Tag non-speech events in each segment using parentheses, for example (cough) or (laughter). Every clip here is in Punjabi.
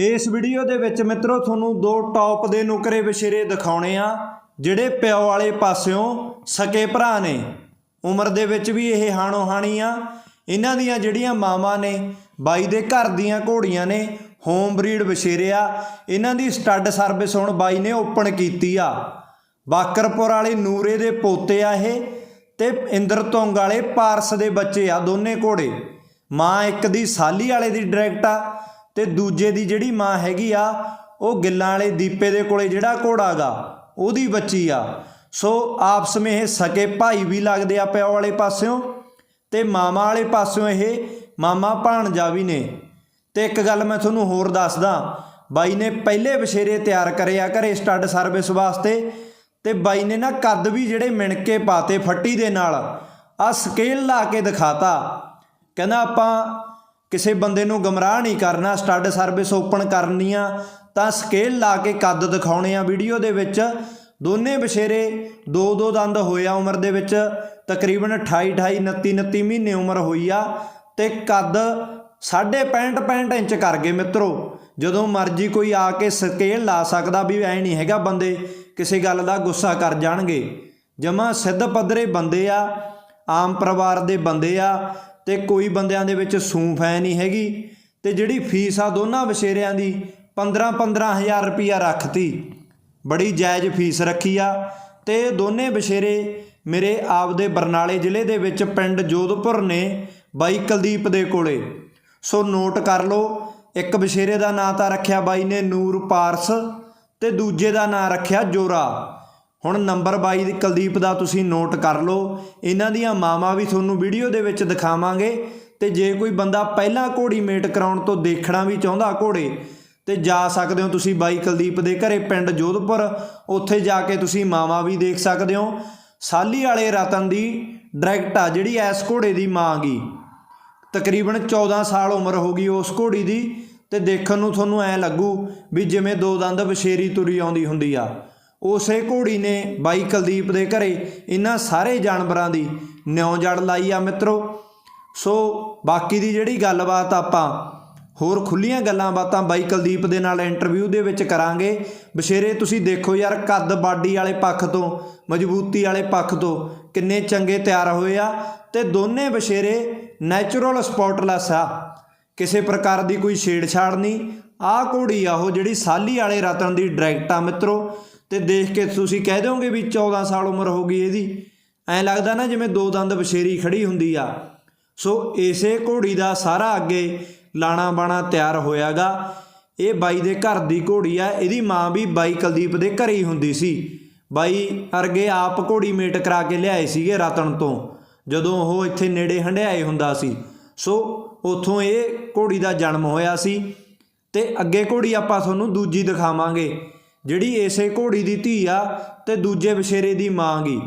ਇਸ ਵੀਡੀਓ ਦੇ ਵਿੱਚ ਮਿੱਤਰੋ, ਤੁਹਾਨੂੰ ਦੋ ਟੌਪ ਦੇ ਨੁਕਰੇ ਵਿਸ਼ੇਰੇ ਦਿਖਾਉਣੇ ਆ, ਜਿਹੜੇ ਪਿਓ ਵਾਲੇ ਪਾਸਿਓਂ ਸਕੇ ਭਰਾ ਨੇ। ਉਮਰ ਦੇ ਵਿੱਚ ਵੀ ਇਹ ਹਾਣੋ ਹਾਣੀ ਆ। ਇਹਨਾਂ ਦੀਆਂ ਜਿਹੜੀਆਂ ਮਾਵਾਂ ਨੇ, ਬਾਈ ਦੇ ਘਰ ਦੀਆਂ ਘੋੜੀਆਂ ਨੇ ਹੋਮ ਬਰੀਡ ਵਿਸ਼ੇਰੇ ਆ। ਇਹਨਾਂ ਦੀ ਸਟੱਡ ਸਰਵਿਸ ਹੁਣ ਬਾਈ ਨੇ ਓਪਨ ਕੀਤੀ ਆ। ਬਾਕਰਪੁਰ ਵਾਲੇ ਨੂਰੇ ਦੇ ਪੋਤੇ ਆ ਇਹ ਤੇ ਇੰਦਰ ਤੁੰਗ ਵਾਲੇ ਪਾਰਸ ਦੇ ਬੱਚੇ ਆ ਦੋਨੇ ਘੋੜੇ। ਮਾਂ ਇੱਕ ਦੀ ਸਾਲੀ, ਵਾਲੇ ਦੀ ਡਾਇਰੈਕਟ ਆ। ਤੇ ਦੂਜੇ ਦੀ ਜਿਹੜੀ ਮਾਂ ਹੈਗੀ ਆ, ਉਹ ਗਿੱਲਾਂ ਵਾਲੇ ਦੀਪੇ ਦੇ ਕੋਲੇ ਜਿਹੜਾ ਘੋੜਾ ਗਾ, ਉਹਦੀ ਬੱਚੀ ਆ। ਸੋ ਆਪਸ ਵਿੱਚ ਇਹ ਸਕੇ ਭਾਈ ਵੀ ਲੱਗਦੇ ਆ ਪਿਓ ਵਾਲੇ ਪਾਸਿਓਂ ਤੇ ਮਾਮਾ ਵਾਲੇ ਪਾਸਿਓਂ ਇਹ ਮਾਮਾ ਭਾਣਜਾ ਵੀ ਨੇ। ਤੇ ਇੱਕ ਗੱਲ ਮੈਂ ਤੁਹਾਨੂੰ ਹੋਰ ਦੱਸਦਾ, ਬਾਈ ਨੇ ਪਹਿਲੇ ਵਿਸ਼ੇਰੇ ਤਿਆਰ ਕਰਿਆ ਘਰੇ ਸਟੱਡ ਸਰਵਿਸ ਵਾਸਤੇ ਤੇ ਬਾਈ ਨੇ ਨਾ ਕੱਦ ਵੀ ਜਿਹੜੇ ਮਿਣ ਕੇ ਪਾਤੇ ਫੱਟੀ ਦੇ ਨਾਲ ਆ ਸਕੇਲ ਲਾ ਕੇ ਦਿਖਾਤਾ। ਕਹਿੰਦਾ ਆਪਾਂ ਕਿਸੇ ਬੰਦੇ ਨੂੰ ਗਮਰਾਹ ਨਹੀਂ ਕਰਨਾ, ਸਟੱਡ ਸਰਵਿਸ ਓਪਨ ਕਰਨੀ ਆ ਤਾਂ ਸਕੇਲ ਲਾ ਕੇ ਕੱਦ ਦਿਖਾਉਣੇ ਆ ਵੀਡੀਓ ਦੇ ਵਿੱਚ। ਦੋਨੇ ਬਸ਼ੇਰੇ ਦੋ ਦੋ ਦੰਦ ਹੋਇਆ ਉਮਰ ਦੇ ਵਿੱਚ, ਤਕਰੀਬਨ 28 28 29 29 ਮਹੀਨੇ ਉਮਰ ਹੋਈ ਆ ਤੇ ਕੱਦ 65 65 ਇੰਚ ਕਰ ਗਏ ਮਿੱਤਰੋ। ਜਦੋਂ ਮਰਜ਼ੀ ਕੋਈ ਆ ਕੇ ਸਕੇਲ ਲਾ ਸਕਦਾ ਵੀ ਐ ਨਹੀਂ ਹੈਗਾ ਬੰਦੇ, ਕਿਸੇ ਗੱਲ ਦਾ ਗੁੱਸਾ ਕਰ ਜਾਣਗੇ। ਜਮਾ ਸਿੱਧ ਪੱਧਰੇ ਬੰਦੇ ਆ, ਆਮ ਪਰਿਵਾਰ ਦੇ ਬੰਦੇ ਆ ਤੇ ਕੋਈ ਬੰਦਿਆਂ ਦੇ ਵਿੱਚ ਸੂਫ ਐ ਨਹੀਂ ਹੈਗੀ ਤੇ ਜਿਹੜੀ ਫੀਸ ਆ ਦੋਨਾਂ ਵਸ਼ੇਰਿਆਂ ਦੀ 15 15000 ਰੁਪਿਆ ਰੱਖਤੀ। ਬੜੀ ਜਾਇਜ਼ ਫੀਸ ਰੱਖੀ ਆ ਤੇ ਦੋਨੇ ਵਸ਼ੇਰੇ ਮੇਰੇ ਆਪਦੇ ਬਰਨਾਲੇ ਜ਼ਿਲ੍ਹੇ ਦੇ ਵਿੱਚ ਪਿੰਡ ਜੋਧਪੁਰ ਨੇ ਬਾਈ ਕੁਲਦੀਪ ਦੇ ਕੋਲੇ। ਸੋ ਨੋਟ ਕਰ ਲਓ, ਇੱਕ ਵਸ਼ੇਰੇ ਦਾ ਨਾਂ ਤਾਂ ਰੱਖਿਆ ਬਾਈ ਨੇ ਨੂਰ ਪਾਰਸ ਤੇ ਦੂਜੇ ਦਾ ਨਾਂ ਰੱਖਿਆ ਜੋਰਾ। ਹੁਣ ਨੰਬਰ 22 ਕੁਲਦੀਪ ਦਾ ਤੁਸੀਂ ਨੋਟ ਕਰ ਲਓ। ਇਹਨਾਂ ਦੀਆਂ ਮਾਵਾਂ ਵੀ ਤੁਹਾਨੂੰ ਵੀਡੀਓ ਦੇ ਵਿੱਚ ਦਿਖਾਵਾਂਗੇ। ਤੇ ਜੇ ਕੋਈ ਬੰਦਾ ਪਹਿਲਾਂ ਘੋੜੀ ਮੇਟ ਕਰਾਉਣ ਤੋਂ ਦੇਖਣਾ ਵੀ ਚਾਹੁੰਦਾ ਘੋੜੇ, ਤੇ ਜਾ ਸਕਦੇ ਹੋ ਤੁਸੀਂ ਬਾਈ ਕੁਲਦੀਪ ਦੇ ਘਰੇ ਪਿੰਡ ਜੋਧਪੁਰ। ਉੱਥੇ ਜਾ ਕੇ ਤੁਸੀਂ ਮਾਵਾਂ ਵੀ ਦੇਖ ਸਕਦੇ ਹੋ। ਸਾਲੀ ਵਾਲੇ ਰਤਨ ਦੀ ਡਾਇਰੈਕਟ ਆ ਜਿਹੜੀ ਐਸ ਘੋੜੇ ਦੀ ਮਾਂ ਗਈ ਤਕਰੀਬਨ 14 ਸਾਲ ਉਮਰ ਹੋ ਗਈ ਉਸ ਘੋੜੀ ਦੀ। ਤੇ ਦੇਖਣ ਨੂੰ ਤੁਹਾਨੂੰ ਐ ਲੱਗੂ ਵੀ ਜਿਵੇਂ ਦੋ ਦੰਦ ਬਸ਼ੇਰੀ ਤੁਰੀ ਆਉਂਦੀ ਹੁੰਦੀ ਆ। ਉਸੇ ਘੋੜੀ ਨੇ ਬਾਈ ਕੁਲਦੀਪ ਦੇ ਘਰੇ ਇਹਨਾਂ ਸਾਰੇ ਜਾਨਵਰਾਂ ਦੀ ਨਿਉ ਜੜ ਲਾਈ ਆ ਮਿੱਤਰੋ। ਸੋ ਬਾਕੀ ਦੀ ਜਿਹੜੀ ਗੱਲਬਾਤ ਆਪਾਂ ਹੋਰ ਖੁੱਲੀਆਂ ਗੱਲਾਂ ਬਾਤਾਂ ਬਾਈ ਕੁਲਦੀਪ ਦੇ ਨਾਲ ਇੰਟਰਵਿਊ ਦੇ ਵਿੱਚ ਕਰਾਂਗੇ। ਬਸ਼ੇਰੇ ਤੁਸੀਂ ਦੇਖੋ ਯਾਰ, ਕੱਦ ਬਾਡੀ ਵਾਲੇ ਪੱਖ ਤੋਂ, ਮਜ਼ਬੂਤੀ ਵਾਲੇ ਪੱਖ ਤੋਂ ਕਿੰਨੇ ਚੰਗੇ ਤਿਆਰ ਹੋਏ ਆ। ਤੇ ਦੋਨੇ ਬਸ਼ੇਰੇ ਨੈਚੁਰਲ ਸਪੌਟਲੈਸ ਆ। ਕਿਸੇ ਪ੍ਰਕਾਰ ਦੀ ਕੋਈ ਛੇੜਛਾੜ ਨਹੀਂ। ਆਹ ਘੋੜੀ ਆ ਉਹ ਜਿਹੜੀ ਸਾਲੀ ਵਾਲੇ ਰਤਨ ਦੀ ਡਾਇਰੈਕਟ ਆ ਮਿੱਤਰੋ। ਤੇ ਦੇਖ ਕੇ ਤੁਸੀਂ ਕਹਿ ਦੋਗੇ ਵੀ 14 ਸਾਲ ਉਮਰ ਹੋ ਗਈ ਇਹਦੀ। ਐਂ ਲੱਗਦਾ ਨਾ ਜਿਵੇਂ ਦੋ ਦੰਦ ਬਸ਼ੇਰੀ ਖੜੀ ਹੁੰਦੀ ਆ। ਸੋ ਇਸੇ ਘੋੜੀ ਦਾ ਸਾਰਾ ਅੱਗੇ ਲਾਣਾ ਬਾਣਾ ਤਿਆਰ ਹੋਇਆਗਾ। ਇਹ ਬਾਈ ਦੇ ਘਰ ਦੀ ਘੋੜੀ ਆ, ਇਹਦੀ ਮਾਂ ਵੀ ਬਾਈ ਕੁਲਦੀਪ ਦੇ ਘਰੇ ਹੀ ਹੁੰਦੀ ਸੀ। ਬਾਈ ਅਰਗੇ ਆਪ ਘੋੜੀ ਮੇਟ ਕਰਾ ਕੇ ਲਿਆਏ ਸੀਗੇ ਰਤਨ ਤੋਂ, ਜਦੋਂ ਉਹ ਇੱਥੇ ਨੇੜੇ ਹੰਡਿਆਏ ਹੁੰਦਾ ਸੀ। ਸੋ ਉਥੋਂ ਇਹ ਘੋੜੀ ਦਾ ਜਨਮ ਹੋਇਆ ਸੀ। ਤੇ ਅੱਗੇ ਘੋੜੀ ਆਪਾਂ ਤੁਹਾਨੂੰ ਦੂਜੀ ਦਿਖਾਵਾਂਗੇ। ਜਿਹੜੀ ਇਸੇ ਘੋੜੀ ਦੀ ਧੀ ਆ ਤੇ ਦੂਜੇ ਬਸ਼ੇਰੇ ਦੀ ਮਾਂ ਗਈ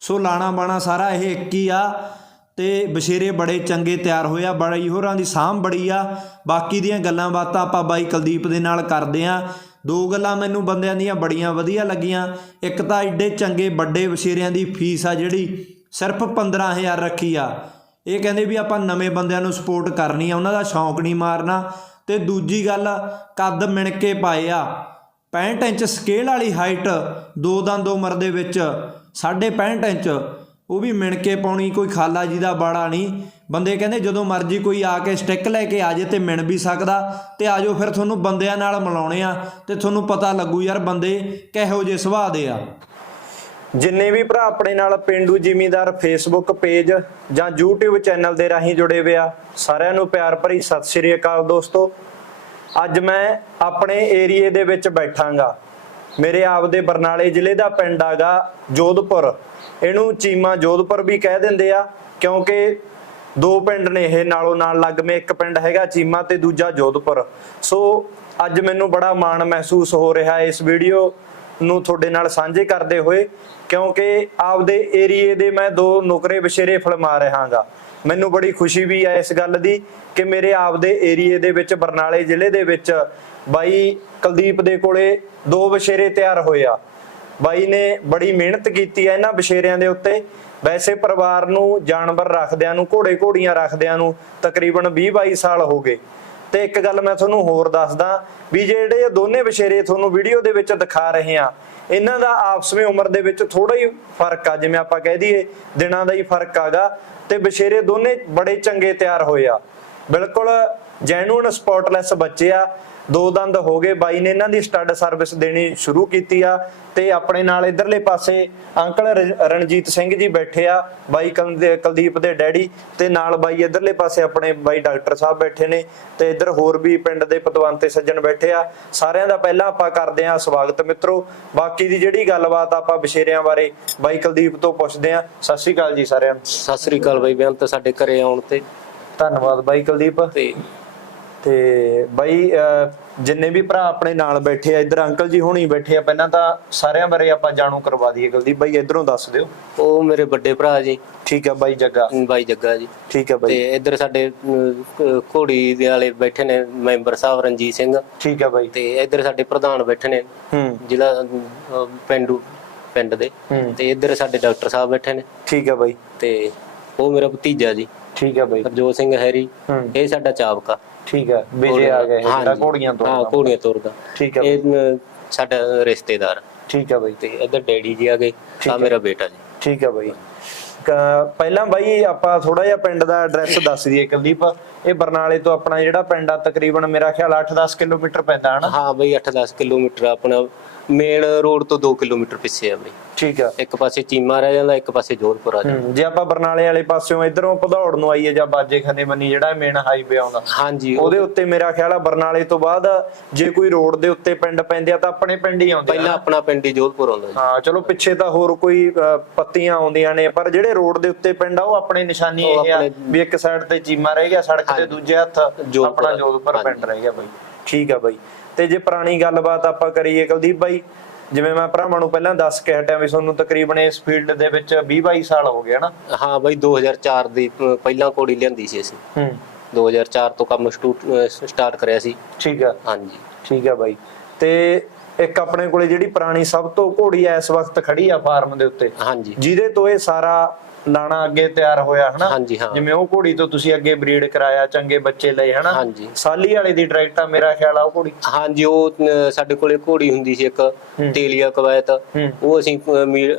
ਸੋ ਲਾਣਾ ਬਾਣਾ ਸਾਰਾ ਇਹ ਇੱਕ ਹੀ ਆ ਤੇ ਬਸ਼ੇਰੇ ਬੜੇ ਚੰਗੇ ਤਿਆਰ ਹੋਇਆ ਬੜੀ ਹੋਰਾਂ ਦੀ ਸਾਂਭ ਬੜੀ ਆ। ਬਾਕੀ ਦੀਆਂ ਗੱਲਾਂ ਬਾਤਾਂ ਆਪਾਂ ਬਾਈ ਕੁਲਦੀਪ ਦੇ ਨਾਲ ਕਰਦੇ ਆ। ਦੋ ਗੱਲਾਂ ਮੈਨੂੰ ਬੰਦਿਆਂ ਦੀਆਂ ਬੜੀਆਂ ਵਧੀਆ ਲੱਗੀਆਂ। ਇੱਕ ਤਾਂ ਐਡੇ ਚੰਗੇ ਵੱਡੇ ਬਸ਼ੇਰਿਆਂ ਦੀ ਫੀਸ ਆ ਜਿਹੜੀ ਸਿਰਫ 15000 ਰੱਖੀ ਆ। ਇਹ ਕਹਿੰਦੇ ਵੀ ਆਪਾਂ ਨਵੇਂ ਬੰਦਿਆਂ ਨੂੰ ਸਪੋਰਟ ਕਰਨੀ ਆ, ਉਹਨਾਂ ਦਾ ਸ਼ੌਂਕ ਨਹੀਂ ਮਾਰਨਾ। ਤੇ ਦੂਜੀ ਗੱਲ, ਕੱਦ ਮਿਣ ਕੇ ਪਾਏ ਆ। 65 ਇੰਚ ਸਕੇਲ ਵਾਲੀ ਹਾਈਟ ਦੋ ਦੰਦ ਉਮਰ ਦੇ ਵਿੱਚ 65 ਇੰਚ। ਉਹ ਵੀ ਮਿਣ ਕੇ ਪਾਉਣੀ, ਕੋਈ ਖਾਲਾ ਜੀ ਦਾ ਬਾੜਾ ਨਹੀਂ। ਬੰਦੇ ਕਹਿੰਦੇ ਜਦੋਂ ਮਰਜ਼ੀ ਕੋਈ ਆ ਕੇ ਸਟਿੱਕ ਲੈ ਕੇ ਆ ਜੇ ਤੇ ਮਿਣ ਵੀ ਸਕਦਾ। ਤੇ ਆਜੋ ਫਿਰ ਤੁਹਾਨੂੰ ਬੰਦਿਆਂ ਨਾਲ ਮਿਲਾਉਣੇ ਆ ਤੇ ਤੁਹਾਨੂੰ ਪਤਾ ਲੱਗੂ ਯਾਰ ਬੰਦੇ ਕਿਹੋ ਜਿਹੇ ਸੁਭਾਅ ਦੇ ਆ। ਜਿੰਨੇ ਵੀ ਭਰਾ ਆਪਣੇ ਨਾਲ ਪਿੰਡੂ ਜ਼ਿਮੀਂਦਾਰ ਫੇਸਬੁੱਕ ਪੇਜ ਜਾਂ YouTube ਚੈਨਲ ਦੇ ਰਾਹੀਂ ਜੁੜੇ ਹੋਏ ਆ, ਸਾਰਿਆਂ ਨੂੰ ਪਿਆਰ ਭਰੀ ਸਤਿ ਸ਼੍ਰੀ ਅਕਾਲ ਦੋਸਤੋ। ਅੱਜ ਮੈਂ ਆਪਣੇ ਏਰੀਏ ਦੇ ਵਿੱਚ ਬੈਠਾਂਗਾ। ਮੇਰੇ ਆਪਦੇ ਬਰਨਾਲੇ ਜ਼ਿਲ੍ਹੇ ਦਾ ਪਿੰਡ ਆਗਾ ਜੋਧਪੁਰ। ਇਹਨੂੰ ਚੀਮਾ ਜੋਧਪੁਰ ਵੀ ਕਹਿ ਦਿੰਦੇ ਆ, ਕਿਉਂਕਿ ਦੋ ਪਿੰਡ ਨੇ ਇਹ, ਨਾਲੋਂ ਨਾਲ ਲੱਗਵੇਂ ਇੱਕ ਪਿੰਡ ਹੈਗਾ ਚੀਮਾ ਤੇ ਦੂਜਾ ਜੋਧਪੁਰ। ਸੋ ਅੱਜ ਮੈਨੂੰ ਬੜਾ ਮਾਣ ਮਹਿਸੂਸ ਹੋ ਰਿਹਾ ਇਸ ਵੀਡੀਓ ਨੂੰ ਤੁਹਾਡੇ ਨਾਲ ਸਾਂਝੇ ਕਰਦੇ ਹੋਏ, ਕਿਉਂਕਿ ਆਪਦੇ ਏਰੀਏ ਦੇ ਮੈਂ ਦੋ ਨੁਕਰੇ ਵਿਸ਼ੇਰੇ ਫਲਮਾ ਰਹਾਗਾ। ਮੈਨੂੰ ਬੜੀ ਖੁਸ਼ੀ ਵੀ ਹੈ ਇਸ ਗੱਲ ਦੀ ਕਿ ਮੇਰੇ ਆਪਦੇ ਏਰੀਏ ਦੇ ਵਿੱਚ, ਬਰਨਾਲੇ ਜ਼ਿਲ੍ਹੇ ਦੇ ਵਿੱਚ ਬਾਈ ਕੁਲਦੀਪ ਦੇ ਕੋਲੇ ਦੋ ਵਿਸ਼ੇਰੇ ਤਿਆਰ ਹੋਏ ਆ। ਬਾਈ ਨੇ ਬੜੀ ਮਿਹਨਤ ਕੀਤੀ ਹੈ ਇਹਨਾਂ ਵਿਸ਼ੇਰਿਆਂ ਦੇ ਉੱਤੇ। ਵੈਸੇ ਪਰਿਵਾਰ ਨੂੰ, ਜਾਨਵਰ ਰੱਖਦਿਆਂ ਨੂੰ, ਘੋੜੇ ਘੋੜੀਆਂ ਰੱਖਦਿਆਂ ਨੂੰ ਤਕਰੀਬਨ 20 22 ਸਾਲ ਹੋ ਗਏ। ਤੇ ਇੱਕ ਗੱਲ ਮੈਂ ਤੁਹਾਨੂੰ ਹੋਰ ਦੱਸਦਾ ਵੀ ਜਿਹੜੇ ਦੋਨੇ ਵਿਸ਼ੇਰੇ ਤੁਹਾਨੂੰ ਵੀਡੀਓ ਦੇ ਵਿੱਚ ਦਿਖਾ ਰਹੇ ਆ ਇਹਨਾਂ ਦਾ ਆਪਸਵੇਂ ਉਮਰ ਦੇ ਵਿੱਚ ਥੋੜਾ ਹੀ ਫ਼ਰਕ ਆ, ਜਿਵੇਂ ਆਪਾਂ ਕਹਿ ਦਈਏ ਦਿਨਾਂ ਦਾ ਹੀ ਫ਼ਰਕ ਆਗਾ ਤੇ ਵਿਸ਼ੇਰੇ ਦੋਨੇ ਬੜੇ ਚੰਗੇ ਤਿਆਰ ਹੋਏ ਆ। ਬਿਲਕੁਲ ਜੈਨੂਨ ਸਪੌਟਲੈਸ ਬੱਚੇ ਆ। ਦੋ ਦੰਦ ਹੋ ਗਏ। ਬਾਈ ਨੇ ਇਹਨਾਂ ਦੀ ਸਟੱਡ ਸਰਵਿਸ ਦੇਣੀ ਸ਼ੁਰੂ ਕੀਤੀ ਆ ਤੇ ਆਪਣੇ ਨਾਲ ਇਧਰਲੇ ਪਾਸੇ ਅੰਕਲ ਰਣਜੀਤ ਸਿੰਘ ਜੀ ਬੈਠੇ ਆ ਬਾਈ ਕੁਲਦੇ- ਕੁਲਦੀਪ ਦੇ ਡੈਡੀ ਤੇ ਨਾਲ ਬਾਈ ਇਧਰਲੇ ਪਾਸੇ ਆਪਣੇ ਬਾਈ ਡਾਕਟਰ ਸਾਹਿਬ ਬੈਠੇ ਨੇ ਤੇ ਇਧਰ ਹੋਰ ਵੀ ਪਿੰਡ ਦੇ ਪਤਵੰਤੇ ਸੱਜਣ ਬੈਠੇ ਆ। ਸਾਰਿਆਂ ਦਾ ਪਹਿਲਾਂ ਆਪਾਂ ਕਰਦੇ ਆ ਸਵਾਗਤ ਮਿੱਤਰੋ। ਬਾਕੀ ਦੀ ਜਿਹੜੀ ਗੱਲਬਾਤ ਆਪਾਂ ਵਿਸ਼ੇਰਿਆਂ ਬਾਰੇ ਬਾਈ ਕੁਲਦੀਪ ਤੋਂ ਪੁੱਛਦੇ ਆ ਸਤਿ ਸ਼੍ਰੀ ਅਕਾਲ ਜੀ ਸਾਰਿਆਂ ਨੂੰ। ਸਤਿ ਸ੍ਰੀ ਅਕਾਲ ਬਾਈ ਬੇਅੰਤ ਸਾਡੇ ਘਰੇ ਆਉਣ ਤੇ। ਧੰਨਵਾਦ ਬਾਈ ਕੁਲਦੀਪ। ਤੇ ਤੇ ਬਾਈ ਜਿੰਨੇ ਵੀ ਭਰਾ ਆਪਣੇ ਨਾਲ ਬੈਠੇ ਆ ਇੱਧਰ ਅੰਕਲ ਜੀ ਹੁਣੀ ਬੈਠੇ ਆ ਪਹਿਲਾਂ ਤਾਂ ਸਾਰਿਆਂ ਬਾਰੇ ਆਪਾਂ ਜਾਣੂ ਕਰਵਾ ਦਈਏ ਕੁਲਦੀਪ ਬਾਈ ਇਧਰੋਂ ਦੱਸ ਦਿਓ। ਉਹ ਮੇਰੇ ਵੱਡੇ ਭਰਾ ਜੀ। ਠੀਕ ਆ ਬਾਈ ਜੱਗਾ। ਬਾਈ ਜੱਗਾ ਜੀ। ਠੀਕ ਆ ਤੇ ਬਾਈ ਇੱਧਰ ਸਾਡੇ ਘੋੜੀ ਦੇ ਵਾਲੇ ਬੈਠੇ ਨੇ ਮੈਂਬਰ ਸਾਹਿਬ ਰਣਜੀਤ ਸਿੰਘ। ਠੀਕ ਆ ਬਾਈ। ਤੇ ਇੱਧਰ ਸਾਡੇ ਪ੍ਰਧਾਨ ਬੈਠੇ ਨੇ ਜ਼ਿਲ੍ਹਾ ਪਿੰਡੂ ਪਿੰਡ ਦੇ। ਤੇ ਇੱਧਰ ਸਾਡੇ ਡਾਕਟਰ ਸਾਹਿਬ ਬੈਠੇ ਨੇ। ਠੀਕ ਆ ਬਾਈ। ਤੇ ਉਹ ਮੇਰਾ ਭਤੀਜਾ ਜੀ। ਠੀਕ ਆ ਬਾਈ। ਹਰਜੋਤ ਸਿੰਘ ਹੈਰੀ। ਇਹ ਸਾਡਾ ਚਾਬਕਾ। ਠੀਕ ਆ ਵਿਜੇ ਆ ਗਏ ਹਾਂਜੀ। ਘੋੜੀਆਂ ਤੋਂ ਹਾਂ ਘੋੜੀਆਂ ਤੁਰਦਾ। ਠੀਕ ਆ ਇਹ ਸਾਡਾ ਰਿਸ਼ਤੇਦਾਰ। ਠੀਕ ਆ ਬਾਈ। ਤੇ ਇੱਧਰ ਡੈਡੀ ਜੀ ਆ ਗਏ ਆ ਮੇਰਾ ਬੇਟਾ ਜੀ। ਠੀਕ ਆ ਬਾਈ। ਪਹਿਲਾਂ ਬਾਈ ਆਪਾਂ ਥੋੜਾ ਜਿਹਾ ਪਿੰਡ ਦਾ ਐਡਰੈਸ (coughs) ਦੱਸ ਦਈਏ ਕੁਲਦੀਪ। ਇਹ ਬਰਨਾਲੇ ਤੋਂ ਆਪਣਾ ਜਿਹੜਾ ਪਿੰਡ ਆ ਤਕਰੀਬਨ ਮੇਰਾ ਖਿਆਲ 8-10 ਕਿਲੋਮੀਟਰ ਪੈਂਦਾ ਹਨਾ? ਹਾਂ ਬਈ 8-10 ਕਿਲੋਮੀਟਰ ਆਪਣਾ ਮੇਨ ਰੋਡ ਤੋਂ 2 ਕਿਲੋਮੀਟਰ ਪਿੱਛੇ ਆ ਬਈ। ਠੀਕ ਆ। ਇੱਕ ਪਾਸੇ ਚੀਮਾ ਰਹਿ ਜਾਂਦਾ ਇੱਕ ਪਾਸੇ ਜੋਧਪੁਰ ਆ ਜਾਂਦਾ। ਜੇ ਆਪਾਂ ਬਰਨਾਲੇ ਵਾਲੇ ਪਾਸਿਓਂ ਇਧਰੋਂ ਭਦੌੜ ਨੂੰ ਆਈਏ ਜਾਂ ਬਾਜੇ ਖੰਨੇ ਬੰਨੀ ਜਿਹੜਾ ਮੇਨ ਹਾਈਵੇ ਆਉਂਦਾ ਹਾਂਜੀ ਉਹ ਉਹਦੇ ਉੱਤੇ ਮੇਰਾ ਖਿਆਲ ਆ ਬਰਨਾਲੇ ਤੋਂ ਬਾਅਦ ਜੇ ਕੋਈ ਰੋਡ ਦੇ ਉੱਤੇ ਪਿੰਡ ਪੈਂਦੇ ਆ ਤਾਂ ਆਪਣੇ ਪਿੰਡ ਹੀ ਆਉਂਦੇ ਆ। ਪਹਿਲਾਂ ਆਪਣਾ ਪਿੰਡ ਹੀ ਜੋਧਪੁਰ ਆਉਂਦਾ ਜੀ। ਹਾਂ ਚਲੋ ਪਿੱਛੇ ਤਾਂ ਹੋਰ ਕੋਈ ਪੱਤੀਆਂ ਆਉਂਦੀਆਂ ਨੇ ਪਰ ਜਿਹੜੇ ਰੋਡ ਦੇ ਉੱਤੇ ਪਿੰਡ ਆ ਉਹ ਆਪਣੇ ਨਿਸ਼ਾਨੀ ਇਹ ਆ ਵੀ ਇੱਕ ਸਾਈਡ ਤੇ ਚੀਮਾ ਰਹਿ ਗਿਆ ਸੜਕ ਦੇ ਦੂਜੇ ਹੱਥ ਆਪਣਾ ਜੋਧਪੁਰ। ਪਿੰਡ ਰਹਿ ਗਿਆ ਬਾਈ। ਠੀਕ ਆ ਬਾਈ। ਤੇ ਜੇ ਪੁਰਾਣੀ ਗੱਲਬਾਤ ਆਪਾਂ ਕਰੀਏ ਕੁਲਦੀਪ ਬਾਈ ਜਿਵੇਂ ਮੈਂ ਭਰਾਵਾਂ ਨੂੰ ਪਹਿਲਾਂ ਦੱਸ ਕੇ ਹਟਿਆ ਵੀ ਤੁਹਾਨੂੰ ਤਕਰੀਬਨ ਇਸ ਫੀਲਡ ਦੇ ਵਿੱਚ 20 22 ਸਾਲ ਹੋ ਗਏ ਹਨਾ ਹਾਂ ਬਈ 2004 ਦੀ ਪਹਿਲਾਂ ਕੋੜੀ ਲਿਆਂਦੀ ਸੀ ਅਸੀਂ। ਹੂੰ। 2004 ਤੋਂ ਕੰਮ ਸਟਾਰਟ ਕਰਿਆ ਸੀ। ਠੀਕ ਆ। ਹਾਂਜੀ। ਠੀਕ ਆ ਬਾਈ। ਤੇ ਇੱਕ ਆਪਣੇ ਕੋਲੇ ਜਿਹੜੀ ਪੁਰਾਣੀ ਸਭ ਤੋਂ ਘੋੜੀ ਐ ਇਸ ਵਕਤ ਖੜੀ ਆ ਫਾਰਮ ਦੇ ਉੱਤੇ। ਹਾਂਜੀ। ਜਿਹਦੇ ਤੋਂ ਇਹ ਸਾਰਾ ਲਾਣਾ ਅੱਗੇ ਤਿਆਰ ਹੋਇਆ ਹਨਾ? ਜਿਵੇਂ ਉਹ ਘੋੜੀ ਤੋਂ ਤੁਸੀਂ ਅੱਗੇ ਬਰੀਡ ਕਰਾਇਆ ਚੰਗੇ ਬੱਚੇ ਲਏ ਹਨਾ? ਸਾਲੀ ਵਾਲੇ ਦੀ ਡਾਇਰੈਕਟ ਮੇਰਾ ਖਿਆਲ ਆ ਉਹ ਘੋੜੀ? ਹਾਂਜੀ ਉਹ ਸਾਡੇ ਕੋਲੇ ਘੋੜੀ ਹੁੰਦੀ ਸੀ ਇੱਕ ਤੇਲੀਆ ਕਵਾਇਤ ਉਹ ਅਸੀਂ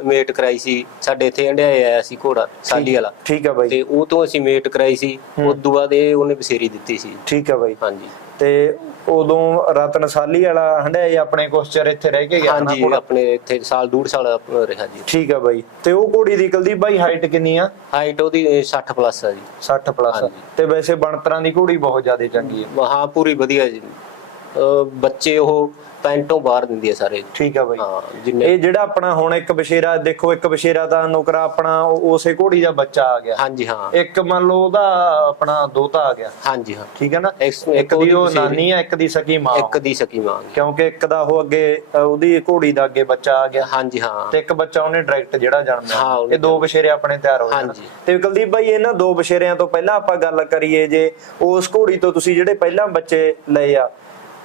ਮੇਟ ਕਰਾਈ ਸੀ। ਸਾਡੇ ਇੱਥੇ ਹੰਡਿਆਏ ਆਇਆ ਸੀ ਘੋੜਾ ਸਾਲੀ ਵਾਲਾ। ਠੀਕ ਆ ਬਾਈ। ਤੇ ਉਹ ਤੋਂ ਅਸੀਂ ਮੇਟ ਕਰਾਈ ਸੀ। ਉਸ ਤੋਂ ਬਾਅਦ ਇਹ ਉਹਨੇ ਬਸੇਰੀ ਦਿੱਤੀ ਸੀ। ਠੀਕ ਆ ਬਾਈ। ਹਾਂਜੀ। ਤੇ ਉਦੋਂ ਰਤਨ ਸਾਲੀ ਵਾਲਾ ਹੰਡਿਆਈ ਆਪਣੇ ਕੁਛ ਚਿਰ ਇੱਥੇ ਰਹਿ ਕੇ ਗਿਆ ਹਨਾ ਹਾਂਜੀ? ਆਪਣੇ। ਇੱਥੇ ਸਾਲ ਡੂਢ ਸਾਲ ਰਿਹਾ ਜੀ। ਠੀਕ ਆ ਬਾਈ। ਤੇ ਉਹ ਘੋੜੀ ਦੀ ਕੁਲਦੀਪ ਬਾਈ ਹਾਈਟ ਕਿੰਨੀ ਆ? ਹਾਈਟ ਉਹਦੀ 60 ਪਲੱਸ ਆ ਜੀ। 60 ਪਲੱਸ। ਤੇ ਵੈਸੇ ਬਣਤਰਾਂ ਦੀ ਘੋੜੀ ਬਹੁਤ ਜ਼ਿਆਦਾ ਚੰਗੀ ਹੈ ਹਾਂ ਪੂਰੀ ਵਧੀਆ ਜੀ। ਬੱਚੇ ਉਹ ਪੈਂਟੋਂ ਬਾਹਰ ਦਿੰਦੀ ਹੈ ਸਾਰੇ। ਠੀਕ ਆ ਬਾਈ। ਹਾਂ ਜਿੰਨੇ ਇਹ ਜਿਹੜਾ ਆਪਣਾ ਹੁਣ ਇੱਕ ਬਸ਼ੇਰਾ ਦੇਖੋ ਇੱਕ ਬਸ਼ੇਰਾ ਦਾ ਨੁਕਰਾ ਆਪਣਾ ਉਸੇ ਘੋੜੀ ਦਾ ਬੱਚਾ ਆ ਗਿਆ। ਹਾਂਜੀ ਹਾਂ। ਇੱਕ ਮੰਨ ਲਓ ਉਹਦਾ ਆਪਣਾ ਦੋਤਾ ਆ ਗਿਆ। ਹਾਂਜੀ ਹਾਂ। ਠੀਕ ਹੈ ਨਾ? ਇੱਕ- ਦੀ ਉਹ। ਨਾਨੀ ਆ ਇੱਕ ਦੀ ਸਕੀ ਮਾਂ। ਇੱਕ ਦੀ ਸਕੀ ਮਾਂ। ਕਿਉਂਕਿ ਇੱਕ ਦਾ ਉਹ ਅੱਗੇ ਉਹਦੀ ਘੋੜੀ ਦਾ ਅੱਗੇ ਬੱਚਾ ਆ ਗਿਆ। ਹਾਂਜੀ ਹਾਂ। ਤੇ ਇੱਕ ਬੱਚਾ ਉਹਨੇ ਡਾਇਰੈਕਟ ਜਿਹੜਾ ਜਨਮਿਆ। ਇਹ ਦੋ ਬਸ਼ੇਰੇ ਆਪਣੇ ਤਿਆਰ ਹੋ ਹਾਂਜੀ। ਤੇ ਕੁਲਦੀਪ ਬਾਈ ਇਹਨਾਂ ਦੋ ਬਸ਼ੇਰਿਆਂ ਤੋਂ ਪਹਿਲਾਂ ਆਪਾਂ ਗੱਲ ਕਰੀਏ ਜੇ ਉਸ ਘੋੜੀ ਤੋਂ ਤੁਸੀਂ ਜਿਹੜੇ ਪਹਿਲਾਂ ਬੱਚੇ ਲਏ ਆ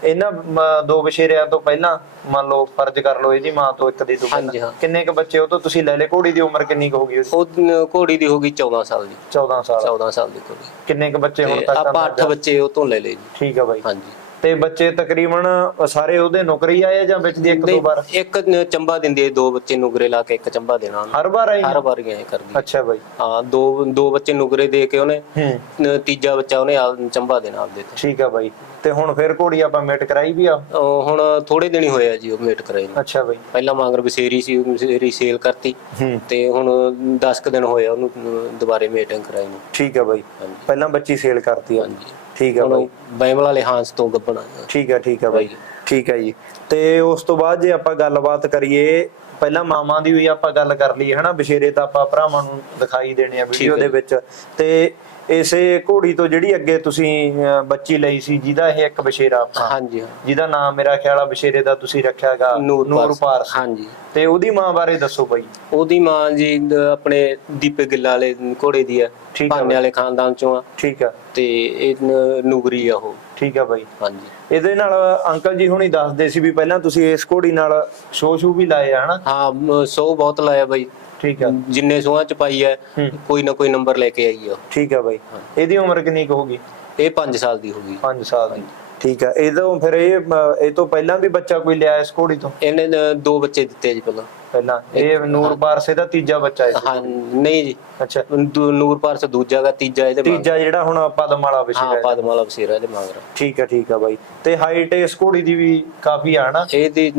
ਇਹਨਾਂ ਮ, ਦੋ ਬਸ਼ੇਰਿਆਂ ਤੋਂ ਪਹਿਲਾਂ ਮੰਨ ਲਓ ਫਰਜ਼ ਕਰ ਲਓ ਇਹਦੀ ਮਾਂ ਤੋਂ ਇੱਕ ਦੀ ਤੋਂ ਹਾਂਜੀ, ਹਾਂ। ਕਿੰਨੇ ਕ ਬੱਚੇ ਉਹ ਤੋਂ ਤੁਸੀਂ ਲੈ ਲਏ? ਘੋੜੀ ਦੀ ਉਮਰ ਕਿੰਨੀ ਕੁ ਹੋ ਗਈ ਉਹਦੀ? ਉਹ ਨ- ਘੋੜੀ ਦੀ ਹੋ ਗਈ 14 ਸਾਲ ਦੀ 14 ਸਾਲ। 14 ਸਾਲ ਦੀ ਘੋੜੀ। ਕਿੰਨੇ ਕ ਬੱਚੇ ਹੁਣ ਤੇ ਤੱਕ ਆਪਾਂ ਅੰਦਾਜ਼ਾ? 8 ਬੱਚੇ ਉਹ ਤੋਂ ਲੈ ਲਏ ਜੀ। ਠੀਕ ਆ ਬਾਈ। ਹਾਂਜੀ। ਤੇ ਬੱਚੇ ਤਕਰੀਬਨ ਸਾਰੇ ਉਹਦੇ ਨੌਕਰੀ ਆਏ ਜਾਂ ਵਿੱਚ ਦੀ ਇੱਕ ਦੋ ਵਾਰ? ਇੱਕ ਚੰਬਾ ਦਿੰਦੀ ਹੈ ਦੋ ਬੱਚੇ ਨੁਗਰੇ ਲਾ ਕੇ ਇੱਕ ਚੰਬਾ ਦੇਣਾ ਉਹਨੂੰ। ਹਰ ਵਾਰ ਆਈ ਹਰ ਵਾਰ ਐ ਕਰਦੀ ਹੈ। ਅੱਛਾ ਬਾਈ। ਹਾਂ ਦੋ ਦੋ ਬੱਚੇ ਨੁਗਰੇ ਦੇ ਕੇ ਉਹਨੇ ਹੂੰ। ਨ- ਤੀਜਾ ਬੱਚਾ ਉਹਨੇ ਆਪ ਚੰਬਾ ਦੇਣਾ ਆਪਦੇ ਤੇ। ਠੀਕ ਆ ਬਾਈ। ਤੇ ਹੁਣ ਫਿਰ ਘੋੜੀ ਆਪਾਂ ਮੇਟ ਕਰਾਈ ਵੀ ਆ? ਉਹ ਹੁਣ ਥੋੜੇ ਦਿਨ ਹੀ ਹੋਏ ਆ ਜੀ ਉਹ ਮੇਟ ਕਰਾਈ ਨੂੰ। ਅੱਛਾ ਬਾਈ। ਪਹਿਲਾਂ ਮੰਗਰ ਬਸੇਰੀ ਸੀ ਉਹ ਬਸੇਰੀ ਸੇਲ ਕਰਤੀ। ਹੂੰ। ਤੇ ਹੁਣ 10 ਕੁ ਦਿਨ ਹੋਏ ਆ ਉਹਨੂੰ ਅਮ, ਦੁਬਾਰੇ ਮੇਟਿੰਗ ਕਰਾਈ ਨੂੰ। ਠੀਕ ਆ ਬਾਈ। ਹਾਂਜੀ। ਪਹਿਲਾਂ ਬੱਚੀ ਸੇਲ ਕਰਤੀ ਆ। ਹਾਂਜੀ। ਠੀਕ ਆ ਬਾਈ। ਬੈਮਲ ਵਾਲੇ ਹਾਂਸ ਤੋਂ ਗੱਬਣਾ ਠੀਕ ਆ ਠੀਕ ਆ ਬਾਈ। ਠੀਕ ਆ ਜੀ। ਤੇ ਉਸ ਤੋਂ ਬਾਅਦ ਜੇ ਆਪਾਂ ਗੱਲਬਾਤ ਕਰੀਏ ਪਹਿਲਾਂ ਮਾਮਾ ਦੀ ਵੀ ਆਪਾਂ ਗੱਲ ਕਰ ਲਈ ਹਨਾ? ਬਸ਼ੇਰੇ ਤਾਂ ਆਪਾਂ ਭਰਾਵਾਂ ਨੂੰ ਦਿਖਾਈ ਦੇਣੇ ਆ ਵੀਡੀਓ ਹੈ ਦੇ ਵਿੱਚ। ਤੇ ਇਸੇ ਘੋੜੀ ਤੋਂ ਜਿਹੜੀ ਅੱਗੇ ਤੁਸੀਂ ਬੱਚੀ ਲਈ ਸੀ ਜਿਹਦਾ ਇਹ ਇੱਕ ਬਸ਼ੇਰਾ ਆਪਣਾ ਹਾਂਜੀ ਜਿਹਦਾ ਨਾਮ ਮੇਰਾ ਖਿਆਲ ਆ ਬਸ਼ੇਰੇ ਦਾ ਤੁਸੀਂ ਰੱਖਿਆਗਾ ਨੂਰ ਪਾਰਸ। ਹਾਂਜੀ। ਤੇ ਉਹਦੀ ਮਾਂ ਬਾਰੇ ਦੱਸੋ ਬਾਈ। ਉਹਦੀ ਮਾਂ ਜੀ ਆਪਣੇ ਦੀਪੇ ਗਿੱਲਾ ਵਾਲੇ ਘੋੜੇ ਦੀ ਆ ਭਾਨੇ ਵਾਲੇ ਖਾਨਦਾਨ ਚੋਂ ਆ। ਠੀਕ ਆ। ਤੇ ਇਹ ਨ- ਨੁਗਰੀ ਆ ਉਹ। ਠੀਕ ਆ ਬਾਈ। ਹਾਂਜੀ। ਇਹਦੇ ਨਾਲ ਅੰਕਲ ਜੀ ਹੁਣੀ ਦੱਸਦੇ ਸੀ ਵੀ ਪਹਿਲਾਂ ਤੁਸੀਂ ਇਸ ਘੋੜੀ ਨਾਲ ਸ਼ੋ ਸ਼ੂ ਵੀ ਲਾਏ ਆ ਹਨਾ? ਹਾਂ ਸੌ ਬਹੁਤ ਲਾਇਆ ਬਾਈ। ਠੀਕ ਆ। ਜਿੰਨੇ ਸੋਹਾਂ ਚ ਪਾਈ ਹੈ ਹੂੰ। ਕੋਈ ਨਾ ਕੋਈ ਨੰਬਰ ਲੈ ਕੇ ਆਈ ਆ। ਠੀਕ ਆ ਬਾਈ। ਇਹਦੀ ਉਮਰ ਕਿੰਨੀ ਕੁ ਹੋਗੀ ਇਹ 5 ਸਾਲ ਦੀ ਹੋ ਗਈ 5 ਸਾਲ ਦੀ। ਠੀਕ ਆ। ਇਹਦੋਂ ਫਿਰ ਇਹ ਇਹ ਤੋਂ ਪਹਿਲਾਂ ਵੀ ਬੱਚਾ ਕੋਈ ਲਿਆ ਇਸ ਘੋੜੀ ਤੋਂ? ਇਹਨੇ ਦੋ ਬੱਚੇ ਦਿੱਤੇ ਜੀ ਪਹਿਲਾਂ। ਪਹਿਲਾਂ। ਇਹ ਨੂਰ ਪਾਰਸੇ ਦਾ ਤੀਜਾ ਬੱਚਾ ਹੈ ਹਾਂ ਨਹੀਂ ਜੀ। ਅੱਛਾ। ਦੂ- ਨੂਰ ਪਾਰਸ ਦੂਜਾ ਗਾ ਤੀਜਾ ਇਹਦੇ ਤੀਜਾ ਜਿਹੜਾ ਹੁਣ ਪਦਮ ਵਾਲਾ ਵਿਸ਼ੇ ਹਾਂ ਪਦਮਾਲਾ ਬਸੇਰਾ ਇਹਦੇ ਮਗਰ। ਠੀਕ ਆ ਠੀਕ ਆ ਬਾਈ। ਤੇ ਹਾਈਟ ਇਸ ਘੋੜੀ ਦੀ ਵੀ ਕਾਫੀ ਆ ਨਾ? ਇਹਦੀ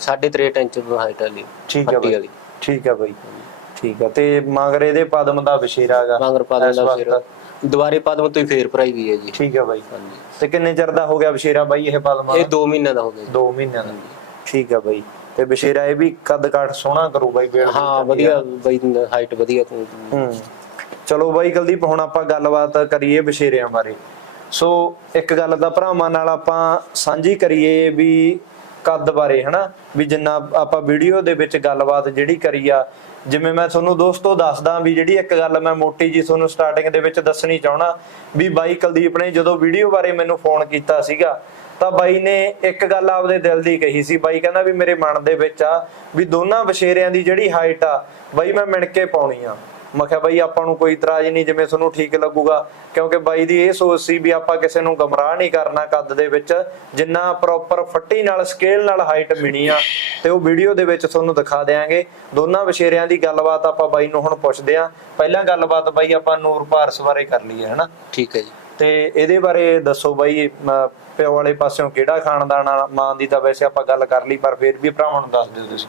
3.5 ਇੰਚ ਹਾਈਟ ਵਾਲੀ। ਠੀਕ ਆ ਬਾਈ। ਠੀਕ ਆ ਬਾਈ। ਠੀਕ ਆ ਤੇ ਮਗਰ ਇਹਦੇ ਪਦਮ ਦਾ ਵਿਸ਼ੇਰਾ ਹੈਗਾ। ਮਗਰ ਪਦਮ ਇਸ ਦਾ ਵਕਤ। ਬਸੇਰਾ। ਦੁਬਾਰੇ ਪਦਮ ਤੋਂ ਹੀ ਫੇਰ ਭਰਾਈ ਗਈ ਹੈ ਜੀ। ਠੀਕ ਆ ਬਾਈ। ਹਾਂਜੀ। ਤੇ ਕਿੰਨੇ ਚਿਰ ਦਾ ਹੋ ਗਿਆ ਵਿਸ਼ੇਰਾ ਬਾਈ ਇਹ ਪਦਮ ਇਹ 2 ਮਹੀਨਿਆਂ ਦਾ ਹੋ ਗਿਆ ਜੀ। 2 ਮਹੀਨਿਆਂ ਦਾ। ਠੀਕ ਆ ਬਾਈ। ਤੇ ਵਿਸ਼ੇਰਾ ਇਹ ਵੀ ਕੱਦ ਕਾਠ ਸੋਹਣਾ ਕਰੂ ਬਾਈ ਬੇੜ ਹਾਂ ਵਧੀਆ ਬਈ ਹਾਈਟ ਵਧੀਆ ਹੂੰ। ਚਲੋ ਬਾਈ ਕੁਲਦੀਪ ਹੁਣ ਆਪਾਂ ਗੱਲਬਾਤ ਕਰੀਏ ਵਿਸ਼ੇਰਿਆਂ ਬਾਰੇ। ਸੋ ਇੱਕ ਗੱਲ ਦਾ ਭਰਾਵਾਂ ਨਾਲ ਆਪਾਂ ਸਾਂਝੀ ਕਰੀਏ ਵੀ ਕੱਦ ਬਾਰੇ, ਹਨਾ? ਵੀ ਜਿੰਨਾ ਆਪਾਂ ਵੀਡੀਓ ਦੇ ਵਿੱਚ ਗੱਲਬਾਤ ਜਿਹੜੀ ਕਰੀ ਆ, ਜਿਵੇਂ ਮੈਂ ਤੁਹਾਨੂੰ ਦੋਸਤੋ ਦੱਸਦਾ ਵੀ ਜਿਹੜੀ ਇੱਕ ਗੱਲ ਮੈਂ ਮੋਟੀ ਜੀ ਤੁਹਾਨੂੰ ਸਟਾਰਟਿੰਗ ਦੇ ਵਿੱਚ ਦੱਸਣੀ ਚਾਹਣਾ ਵੀ ਬਾਈ ਕੁਲਦੀਪ ਨੇ ਜਦੋਂ ਵੀਡੀਓ ਬਾਰੇ ਮੈਨੂੰ ਫੋਨ ਕੀਤਾ ਸੀਗਾ, ਤਾਂ ਬਾਈ ਨੇ ਇੱਕ ਗੱਲ ਆਪਦੇ ਦਿਲ ਦੀ ਕਹੀ ਸੀ। ਬਾਈ ਕਹਿੰਦਾ ਵੀ ਮੇਰੇ ਮਨ ਦੇ ਵਿੱਚ ਆ, ਵੀ ਦੋਨਾਂ ਵਿਸ਼ੇਰਿਆਂ ਦੀ ਜਿਹੜੀ ਹਾਈਟ ਆ, ਬਾਈ ਮੈਂ ਮਿਣ ਕੇ ਪਾਉਣੀ ਆ। ਮੈਂ ਕਿਹਾ ਬਾਈ ਆਪਾਂ ਨੂੰ ਕੋਈ ਇਤਰਾਜ਼ ਨਹੀਂ ਜਿਵੇਂ ਤੁਹਾਨੂੰ ਠੀਕ ਲੱਗੂਗਾ, ਕਿਉਂਕਿ ਬਾਈ ਦੀ ਇਹ ਸੋਚ ਸੀ ਵੀ ਆਪਾਂ ਕਿਸੇ ਨੂੰ ਗਮਰਾਹ ਨਹੀਂ ਕਰਨਾ ਕੱਦ ਦੇ ਵਿੱਚ, ਜਿੰਨਾ ਪ੍ਰੋਪਰ ਫੱਟੀ ਨਾਲ ਸਕੇਲ ਨਾਲ ਹਾਈਟ ਮਿਣੀ ਆ, ਤੇ ਉਹ ਵੀਡੀਓ ਦੇ ਵਿੱਚ ਤੁਹਾਨੂੰ ਦਿਖਾ ਦੇਾਂਗੇ ਦੋਨਾਂ ਵਿਸ਼ੇਰਿਆਂ ਦੀ ਗੱਲਬਾਤ ਆਪਾਂ ਬਾਈ ਨੂੰ ਹੁਣ ਪੁੱਛਦੇ ਆਂ। ਪਹਿਲਾਂ ਗੱਲਬਾਤ ਬਾਈ ਆਪਾਂ ਨੂਰ ਪਾਰਸ ਬਾਰੇ ਕਰ ਲਈਏ, ਹਨਾ? ਠੀਕ ਹੈ ਜੀ। ਤੇ ਇਹਦੇ ਬਾਰੇ ਦੱਸੋ ਬਾਈ ਪਿਓ ਵਾਲੇ ਪਾਸਿਓਂ ਕਿਹੜਾ ਖਾਨਦਾਨ ਆ ਮਾਂ ਦੀ ਤਾਂ ਵੈਸੇ ਆਪਾਂ ਗੱਲ ਕਰ ਲਈ ਪਰ ਫਿਰ ਵੀ ਭਰਾਵਾਂ ਨੂੰ ਦੱਸ ਦਿਓ ਤੁਸੀਂ।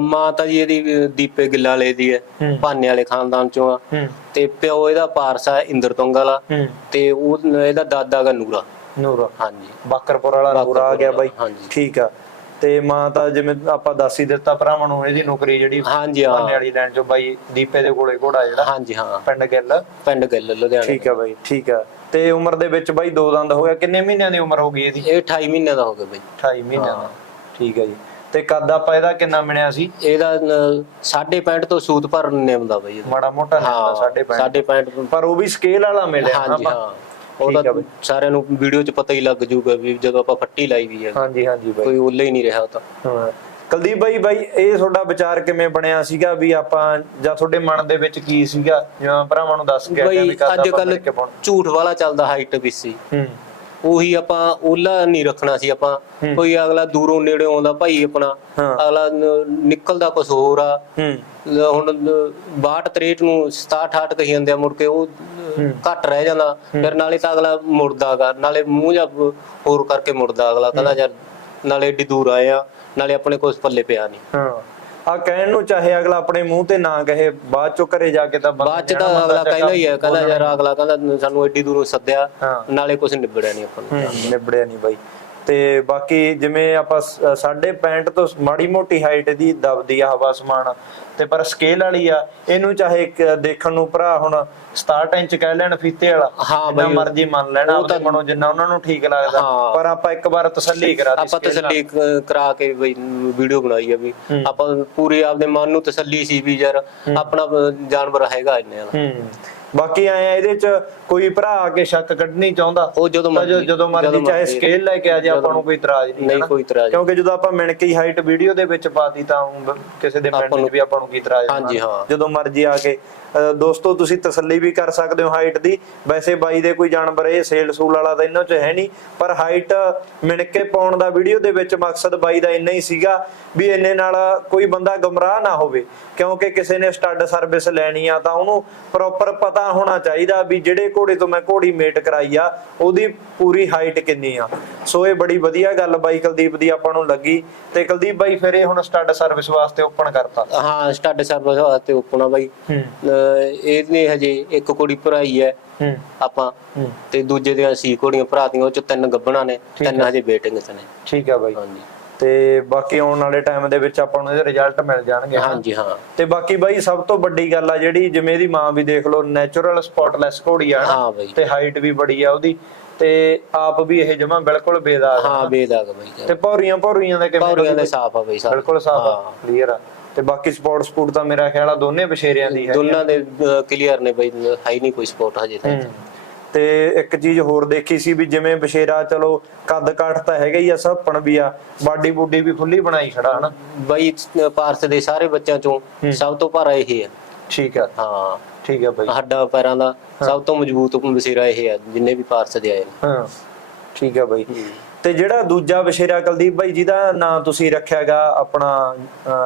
ਮਾਂ ਤਾਂ ਜੀ ਇਹਦੀ ਦੀਪੇ ਗਿੱਲਾ ਵਾਲੇ ਦੀ ਹੈ। ਭਾਨੇ ਵਾਲੇ ਖਾਨਦਾਨ ਚੋਂ ਆ। ਤੇ ਪਿਓ ਇਹਦਾ ਪਾਰਸਾ ਇੰਦਰ ਤੁੰਗ ਵਾਲਾ ਹੂੰ। ਤੇ ਉਹ ਇਹਦਾ ਦਾਦਾ ਗਾ ਨੂਰਾ। ਨੂਰ। ਹਾਂਜੀ। ਬਾਕਰਪੁਰ ਵਾਲਾ ਨੂਰ ਆ ਗਿਆ ਬਾਈ। ਹਾਂਜੀ। ਠੀਕ ਆ। ਤੇ ਮਾਂ ਤਾਂ ਜਿਵੇਂ ਆਪਾਂ ਦੱਸ ਹੀ ਦਿੱਤਾ ਭਰਾਵਾਂ ਨੂੰ ਇਹਦੀ ਨੌਕਰੀ ਜਿਹੜੀ ਹਾਂਜੀ ਹਾਂ। ਵਾਲੀ ਲੈਣ ਚੋਂ ਬਾਈ ਦੀਪੇ ਦੇ ਕੋਲੇ ਘੋੜਾ ਜਿਹੜਾ ਹਾਂਜੀ ਹਾਂ। ਪਿੰਡ ਗਿੱਲ। ਪਿੰਡ ਗਿੱਲ ਲੁਧਿਆਣਾ ਠੀਕ ਆ ਬਾਈ ਠੀਕ ਆ। ਤੇ ਉਮਰ ਦੇ ਵਿੱਚ ਬਾਈ ਦੋ ਦੰਦ ਹੋ ਗਿਆ ਕਿੰਨੇ ਮਹੀਨਿਆਂ ਦੀ ਉਮਰ ਹੋ ਗਈ ਇਹਦੀ? ਇਹ 28 ਮਹੀਨਿਆਂ ਦਾ ਹੋ ਗਿਆ ਬਈ। 28 ਮਹੀਨਿਆਂ ਦਾ। ਠੀਕ ਆ ਜੀ। ਤੇ ਕੱਦ ਆਪਾਂ ਇਹਦਾ ਕਿੰਨਾ ਮਿਲਿਆ ਸੀ? ਇਹਦਾ 65 ਤੋਂ ਸੂਤ ਭਰ ਨਿਮਦਾ ਬਈ ਇਹਦਾ। ਮਾੜਾ ਮੋਟਾ ਹਾਂ ਸਾਡੇ ਪੈਣ 65 ਪਰ ਉਹ ਵੀ ਸਕੇਲ ਵਾਲਾ ਮਿਲਿਆ ਹਾਂਜੀ ਆਪਾਂ। ਹਾਂ। ਠੀਕ ਆ ਬਈ। ਸਾਰਿਆਂ ਨੂੰ ਵੀਡੀਓ 'ਚ ਪਤਾ ਹੀ ਲੱਗ ਜੂਗਾ ਵੀ ਜਦੋਂ ਆਪਾਂ ਫੱਟੀ ਲਾਈ ਵੀ ਹੈ। ਹਾਂਜੀ ਹਾਂਜੀ ਬਾਈ। ਕੋਈ ਉੱਲੇ ਹੀ ਨਹੀਂ ਰਿਹਾ ਉਹ ਤਾਂ। ਹਾਂ। ਕੁਲਦੀਪ ਬਾਈ ਬਾਈ ਇਹ ਤੁਹਾਡਾ ਵਿਚਾਰ ਕਿਵੇਂ ਬਣਿਆ ਸੀਗਾ ਵੀ ਆਪਾਂ ਜਾਂ ਤੁਹਾਡੇ ਮਨ ਦੇ ਵਿੱਚ ਕੀ ਸੀਗਾ? ਜਿਵੇਂ ਭਰਾਵਾਂ ਨੂੰ ਦੱਸ ਕੇ ਆਇਆ ਵੀ ਕੱਦ ਅੱਜ ਕੱਲ ਝੂਠ ਵਾਲਾ ਚੱਲਦਾ ਹਾਈਟ ਵੀ ਸੀ ਹੂੰ। ਉਹੀ ਆਪਾਂ ਓਲਾ ਨਹੀਂ ਰੱਖਣਾ ਸੀ ਆਪਾਂ। ਕੋਈ ਅਗਲਾ ਦੂਰੋਂ ਨੇੜੇ ਆਉਂਦਾ ਭਾਈ ਆਪਣਾ। ਅਗਲਾ ਨਿਕਲਦਾ ਕੁਝ ਹੋਰ ਆ। ਹੁਣ 62 63 ਨੂੰ 67 68 ਕਹੀ ਜਾਂਦੇ ਆ ਮੁੜ ਕੇ ਉਹ ਘੱਟ ਰਹਿ ਜਾਂਦਾ। ਫਿਰ ਨਾਲੇ ਤਾਂ ਅਗਲਾ ਮੁੜਦਾਗਾ। ਨਾਲੇ ਮੂੰਹ ਜਾਂ ਹੋਰ ਕਰਕੇ ਮੁੜਦਾ ਅਗਲਾ। ਕਹਿੰਦਾ ਯਾਰ ਨਾਲੇ ਏਡੀ ਦੂਰ ਆਏ ਆ। ਨਾਲੇ ਆਪਣੇ ਕੋਲ ਪੱਲੇ ਪਿਆ ਨਹੀਂ। ਹਾਂ। ਆ ਕਹਿਣ ਨੂੰ ਚਾਹੇ ਅਗਲਾ ਆਪਣੇ ਮੂੰਹ ਤੇ ਨਾ ਕਹੇ ਬਾਅਦ ਚੋਂ ਘਰੇ ਜਾ ਕੇ ਤਾਂ ਬਾਅਦ ਚ ਤਾਂ ਅਗਲਾ ਕਹਿੰਦਾ ਹੀ ਹੈ ਕਹਿੰਦਾ ਯਾਰ ਅਗਲਾ ਕਹਿੰਦਾ ਸਾਨੂੰ ਏਡੀ ਦੂਰੋਂ ਸੱਦਿਆ। ਨਾਲੇ ਕੁਝ ਨਿਬੜਿਆ ਨਹੀਂ ਆਪਾਂ ਨੂੰ। ਨਿਬੜਿਆ ਨਹੀਂ ਬਾਈ। ਤੇ ਬਾਕੀ ਜਿਵੇਂ ਆਪਾਂ ਸ- ਸਾਢੇ 65 ਤੋਂ ਮਾੜੀ ਮੋਟੀ ਹਾਈਟ ਦੀ ਦਬਦੀ ਆ ਹਵਾ ਸਮਾਨ ਤੇ ਪਰ ਸਕੇਲ ਵਾਲੀ ਆ ਇਹਨੂੰ ਚਾਹੇ ਦੇਖਣ ਨੂੰ ਭਰਾ ਹੁਣ 67 ਇੰਚ ਕਹਿ ਲੈਣ ਫੀਤੇ ਵਾਲਾ ਹਾਂ ਬਾਈ, ਮਰਜ਼ੀ ਮੰਨ ਲੈਣਾ ਉਹ ਆਪਦੇ ਮਨੋਂ ਜਿੰਨਾ ਉਹਨਾਂ ਨੂੰ ਠੀਕ ਲੱਗਦਾ। ਪਰ ਆਪਾਂ ਇੱਕ ਵਾਰ ਤਸੱਲੀ ਕਰਾ ਦੀ ਆਪਾਂ ਤਸੱਲੀ ਕਰਾ ਕੇ ਬਈ ਵੀਡੀਓ ਬਣਾਈ ਆ ਵੀ ਆਪਾਂ ਪੂਰੀ ਆਪਦੇ ਮਨ ਨੂੰ ਤਸੱਲੀ ਸੀ ਵੀ ਯਾਰ ਆਪਣਾ ਜਾਨਵਰ ਹੈਗਾ ਇੰਨੇ ਵਾਲਾ ਹੂੰ। ਬਾਕੀ ਆਏ ਆ ਇਹਦੇ ਚ ਕੋਈ ਭਰਾ ਆ ਕੇ ਸ਼ੱਕ ਕੱਢਣੀ ਚਾਹੁੰਦਾ ਉਹ ਜਦੋਂ ਮਰਜ਼ੀ ਜਦੋਂ ਮਰਜ਼ੀ ਚਾਹੇ ਸਕੇਲ ਲੈ ਕੇ ਆ ਜੇ ਆਪਾਂ ਨੂੰ ਕੋਈ ਇਤਰਾਜ਼ ਨਹੀਂ ਨਹੀਂ। ਕੋਈ ਇਤਰਾਜ਼ ਕਿਉਂਕਿ ਜਦੋਂ ਆਪਾਂ ਮਿਣ ਕੇ ਹਾਈਟ ਵੀਡੀਓ ਦੇ ਵਿੱਚ ਪਾਤੀ ਤਾਂ ਕਿਸੇ ਦੇ ਮਿਣਨ 'ਚ ਵੀ ਆਪਾਂ ਨੂੰ ਕੀ ਇਤਰਾਜ਼। ਹਾਂਜੀ, ਹਾਂ। ਜਦੋਂ ਮਰਜ਼ੀ ਆ ਕੇ ਦੋਸਤੋ ਤੁਸੀਂ ਤਸੱਲੀ ਵੀ ਕਰ ਸਕਦੇ ਹੋ ਹਾਈਟ ਦੀ। ਵੈਸੇ ਬਾਈ ਦੇ ਕੋਈ ਜਾਨਵਰ ਇਹ ਸੇਲ ਸੂਲ ਵਾਲਾ ਤਾਂ ਇਹਨਾਂ 'ਚ ਹੈ ਨਹੀਂ। ਪਰ ਹਾਈਟ ਮਿਣ ਕੇ ਪਾਉਣ ਦਾ ਵੀਡੀਓ ਦੇ ਵਿੱਚ ਮਕਸਦ ਬਾਈ ਦਾ ਇੰਨਾ ਹੀ ਸੀਗਾ ਵੀ ਇੰਨੇ ਨਾਲ ਕੋਈ ਬੰਦਾ ਗਮਰਾਹ ਨਾ ਹੋਵੇ। ਕਿਉਂਕਿ ਕਿਸੇ ਨੇ ਸਟੱਡ ਸਰਵਿਸ ਲੈਣੀ ਆ ਤਾਂ ਉਹਨੂੰ ਪ੍ਰੋਪਰ ਪਤਾ ਹੋਣਾ ਚਾਹੀਦਾ ਵੀ ਜਿਹੜੇ ਘੋੜੇ ਤੋਂ ਮੈਂ ਘੋੜੀ ਮੇਟ ਕਰਾਈ ਆ ਉਹਦੀ ਪੂਰੀ ਹਾਈਟ ਕਿੰਨੀ ਆ। ਸੋ ਇਹ ਬੜੀ ਵਧੀਆ ਗੱਲ ਬਾਈ ਕੁਲਦੀਪ ਦੀ ਆਪਾਂ ਨੂੰ ਲੱਗੀ ਤੇ ਕੁਲਦੀਪ ਬਾਈ ਫਿਰ ਇਹ ਹੁਣ ਸਟੱਡ ਸਰਵਿਸ ਵਾਸਤੇ ਓਪਨ ਕਰਤਾ। ਹਾਂ ਸਟੱਡ ਸਰਵਿਸ ਵਾਸਤੇ ਓਪਨ ਬਾਈ। ਹੂੰ। ਅ, ਇਹਨੇ ਹਜੇ ਇੱਕ ਕੁੜੀ ਭਰਾਈ ਹੈ। ਹੂੰ। ਆਪਾਂ ਹੂੰ। ਤੇ ਦੂਜੇ ਦੀਆਂ ਸੀ ਕੁੜੀਆਂ ਭਰਾਤੀਆਂ ਉਹ ਚ ਤਿੰਨ ਗੱਬਣਾ ਨੇ ਤਿੰਨ ਹਜੇ ਬੇਟਿੰਗ ਨੇ ਠੀਕ ਆ ਬਾਈ। ਹਾਂਜੀ। ਤੇ ਬਾਕੀ ਆਉਣ ਵਾਲੇ ਟਾਈਮ ਦੇ ਵਿੱਚ ਆਪਾਂ ਨੂੰ ਇਹਦੇ ਰਿਜ਼ਲਟ ਮਿਲ ਜਾਣਗੇ ਹਾਂਜੀ ਹਾਂ। ਤੇ ਬਾਕੀ ਬਾਈ ਸਭ ਤੋਂ ਵੱਡੀ ਗੱਲ ਆ ਜਿਹੜੀ ਜਿਵੇਂ ਇਹਦੀ ਮਾਂ ਵੀ ਦੇਖ ਲਓ ਨੈਚੁਰਲ ਸਪੌਟਲੈਸ ਘੋੜੀ ਆ ਹਾਂ ਬਾਈ। ਤੇ ਹਾਈਟ ਵੀ ਬੜੀ ਆ ਉਹਦੀ ਤੇ ਆਪ ਵੀ ਇਹ ਜਮਾ ਬਿਲਕੁਲ ਬੇਦਾਗ ਆ। ਹਾਂ ਬੇਦਾਗ ਬਾਈ। ਤੇ ਭੌਰੀਆਂ ਭੌਰੀਆਂ ਦਾ ਕਿਵੇਂ ਪੌੜੀਆਂ ਦੇ ਸਾਫ਼ ਆ ਬਾਈ ਸਾਫ਼। ਬਿਲਕੁਲ ਸਾਫ਼ ਆ ਕਲੀਅਰ ਆ। ਤੇ ਬਾਕੀ ਸਪੋਰਟ ਸਪੂਟ ਤਾਂ ਮੇਰਾ ਖਿਆਲ ਆ ਦੋਨੇ ਬਸ਼ੇਰਿਆਂ ਦੀ ਹੈ ਦੋਨਾਂ ਦੇ ਕਲੀਅਰ ਨੇ ਬਾਈ ਹੈ ਹੀ ਨਹੀਂ ਕੋਈ ਸਪੋਰਟ ਹਜੇ ਤੱਕ ਤੇ ਇੱਕ ਚੀਜ਼ ਹੋਰ ਦੇਖੀ ਸੀ ਵੀ ਜਿਵੇਂ ਬਸ਼ੇਰਾ ਚਲੋ ਕੱਦ ਕਾਠ ਤਾਂ ਹੈਗਾ ਹੀ ਆ ਸਭਪਣ ਵੀ ਆ ਬਾਡੀ ਬੁੱਡੀ ਵੀ ਫੁੱਲੀ ਬਣਾਈ ਖੜਾ ਹਨਾ? ਬਾਈ ਪਾਰਸ ਦੇ ਸਾਰੇ ਬੱਚਿਆਂ ਚੋਂ ਸਭ ਤੋਂ ਭਾਰਾ ਇਹ ਹੈ ਠੀਕ ਆ। ਹਾਂ। ਠੀਕ ਹੈ ਬਾਈ। ਹੱਡਾਂ ਪੈਰਾਂ ਦਾ ਸਭ ਤੋਂ ਮਜ਼ਬੂਤ ਬਸੇਰਾ ਇਹ ਹੈ ਜਿੰਨੇ ਵੀ ਪਾਰਸ ਦੇ ਆਏ ਨੇ। ਹਾਂ। ਠੀਕ ਹੈ ਬਾਈ। ਤੇ ਜਿਹੜਾ ਦੂਜਾ ਬਸ਼ੇਰਾ ਕੁਲਦੀਪ ਬਾਈ ਜਿਹਦਾ ਨਾਂ ਤੁਸੀਂ ਰੱਖਿਆਗਾ ਆਪਣਾ